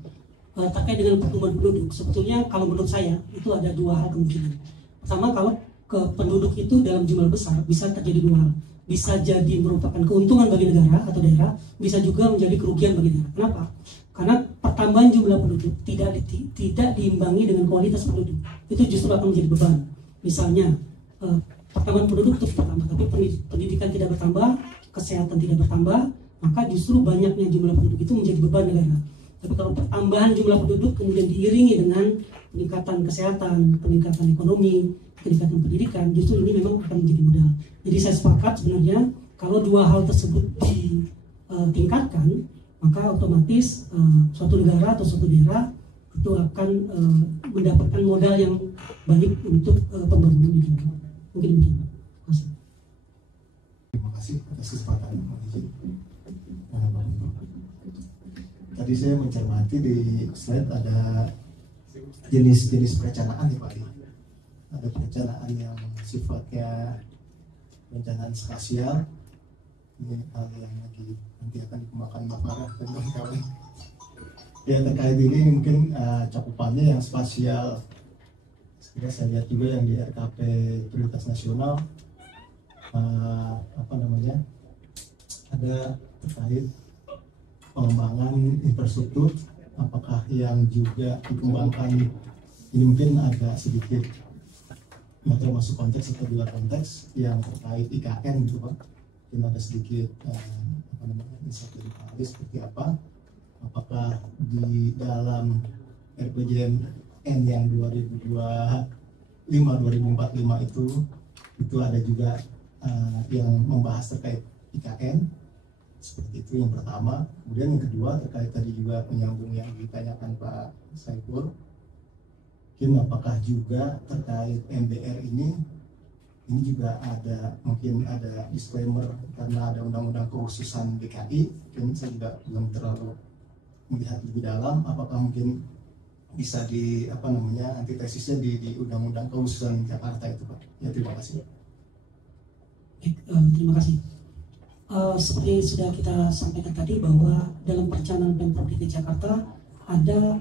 Terkait dengan pertumbuhan penduduk, sebetulnya kalau menurut saya itu ada dua hal kemungkinan. Pertama, kalau ke penduduk itu dalam jumlah besar bisa terjadi dua hal. Bisa jadi merupakan keuntungan bagi negara atau daerah, bisa juga menjadi kerugian bagi negara. Kenapa? Karena pertambahan jumlah penduduk tidak diimbangi dengan kualitas penduduk. Itu justru akan menjadi beban. Misalnya pertambahan penduduk terus bertambah, tapi pendidikan tidak bertambah, kesehatan tidak bertambah, maka justru banyaknya jumlah penduduk itu menjadi beban negara. Tapi kalau pertambahan jumlah penduduk kemudian diiringi dengan peningkatan kesehatan, peningkatan ekonomi, peningkatan pendidikan, justru ini memang akan menjadi modal. Jadi saya sepakat sebenarnya kalau dua hal tersebut ditingkatkan, maka otomatis suatu negara atau suatu daerah itu akan mendapatkan modal yang baik untuk pembangunan di dunia. Mungkin begitu. Terima kasih. Terima kasih atas kesempatan. Tadi saya mencermati di slide ada jenis-jenis perencanaan ya Pak. Ada perencanaan yang sifatnya perencanaan spasial. Ini hal yang nanti akan dikembangkan Mbak Farah dan kawan-kawan. Ya, terkait ini mungkin cakupannya yang spasial. Sekarang saya lihat juga yang di RKP Prioritas Nasional ada terkait pengembangan infrastruktur, apakah yang juga dikembangkan ini mungkin agak sedikit nggak termasuk konteks atau di luar konteks yang terkait IKN gitu Pak. Mungkin ada sedikit insight dari Pak Ali seperti apa, apakah di dalam RPJMN yang 2025-2045 itu ada juga yang membahas terkait IKN. Seperti itu yang pertama. Kemudian yang kedua terkait tadi juga penyambung yang ditanyakan Pak Saiful, mungkin apakah juga terkait MBR ini juga ada mungkin ada disclaimer karena ada undang-undang kekhususan DKI. Mungkin saya juga belum terlalu melihat lebih dalam, apakah mungkin bisa antitesisnya di undang-undang kekhususan Jakarta itu Pak. Ya, terima kasih. Terima kasih. Seperti sudah kita sampaikan tadi bahwa dalam perencanaan Pemprov DKI Jakarta ada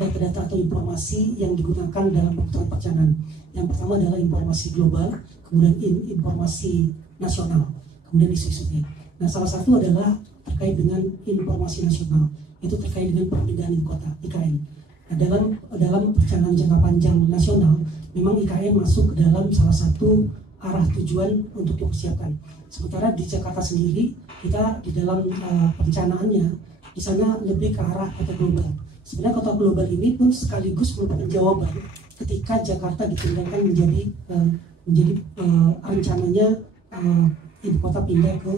data-data atau informasi yang digunakan dalam pembentukan perencanaan. Yang pertama adalah informasi global, kemudian informasi nasional, kemudian isu-isunya. Nah, salah satu adalah terkait dengan informasi nasional, itu terkait dengan pemindahan ibu kota (IKN). Nah, dalam perencanaan jangka panjang nasional, memang IKN masuk ke dalam salah satu arah tujuan untuk dipersiapkan. Sementara di Jakarta sendiri, kita di dalam perencanaannya di sana lebih ke arah kota global. Sebenarnya kota global ini pun sekaligus merupakan jawaban ketika Jakarta ditinggalkan menjadi rencananya ibu kota pindah ke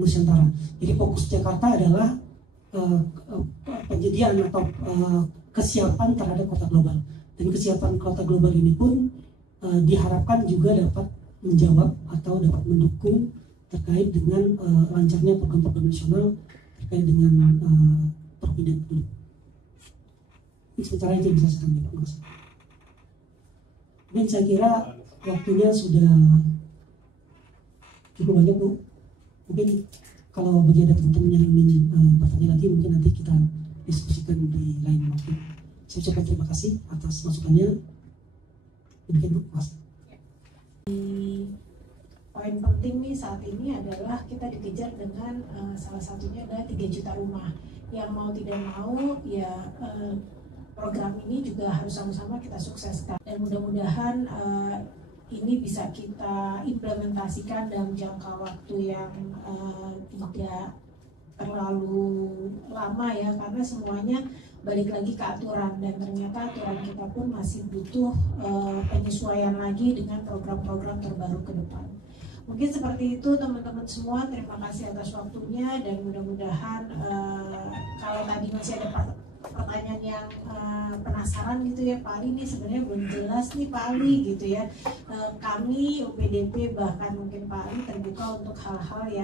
Nusantara. Jadi fokus Jakarta adalah penyediaan atau kesiapan terhadap kota global. Dan kesiapan kota global ini pun diharapkan juga dapat menjawab atau dapat mendukung terkait dengan lancarnya program-program nasional terkait dengan perpindahan penduduk. Sementara itu bisa saya sampaikan, Mas. Dan saya kira waktunya sudah cukup banyak, Bu. Mungkin kalau bagi ada teman-teman yang ingin bertanya lagi, mungkin nanti kita diskusikan di lain waktu. Saya ucapkan terima kasih atas masukannya. Demikian, Bu, Mas. Poin penting nih saat ini adalah kita dikejar dengan salah satunya adalah 3 juta rumah. Yang mau tidak mau ya program ini juga harus sama-sama kita sukseskan, dan mudah-mudahan ini bisa kita implementasikan dalam jangka waktu yang tidak terlalu lama ya, karena semuanya balik lagi ke aturan, dan ternyata aturan kita pun masih butuh penyesuaian lagi dengan program-program terbaru ke depan. Mungkin seperti itu teman-teman semua, terima kasih atas waktunya, dan mudah-mudahan kalau tadi masih ada pertanyaan yang penasaran gitu ya, Pak Ali ini sebenarnya belum jelas nih Pak Ali gitu ya, kami UPDP bahkan mungkin Pak Ali terbuka untuk hal-hal yang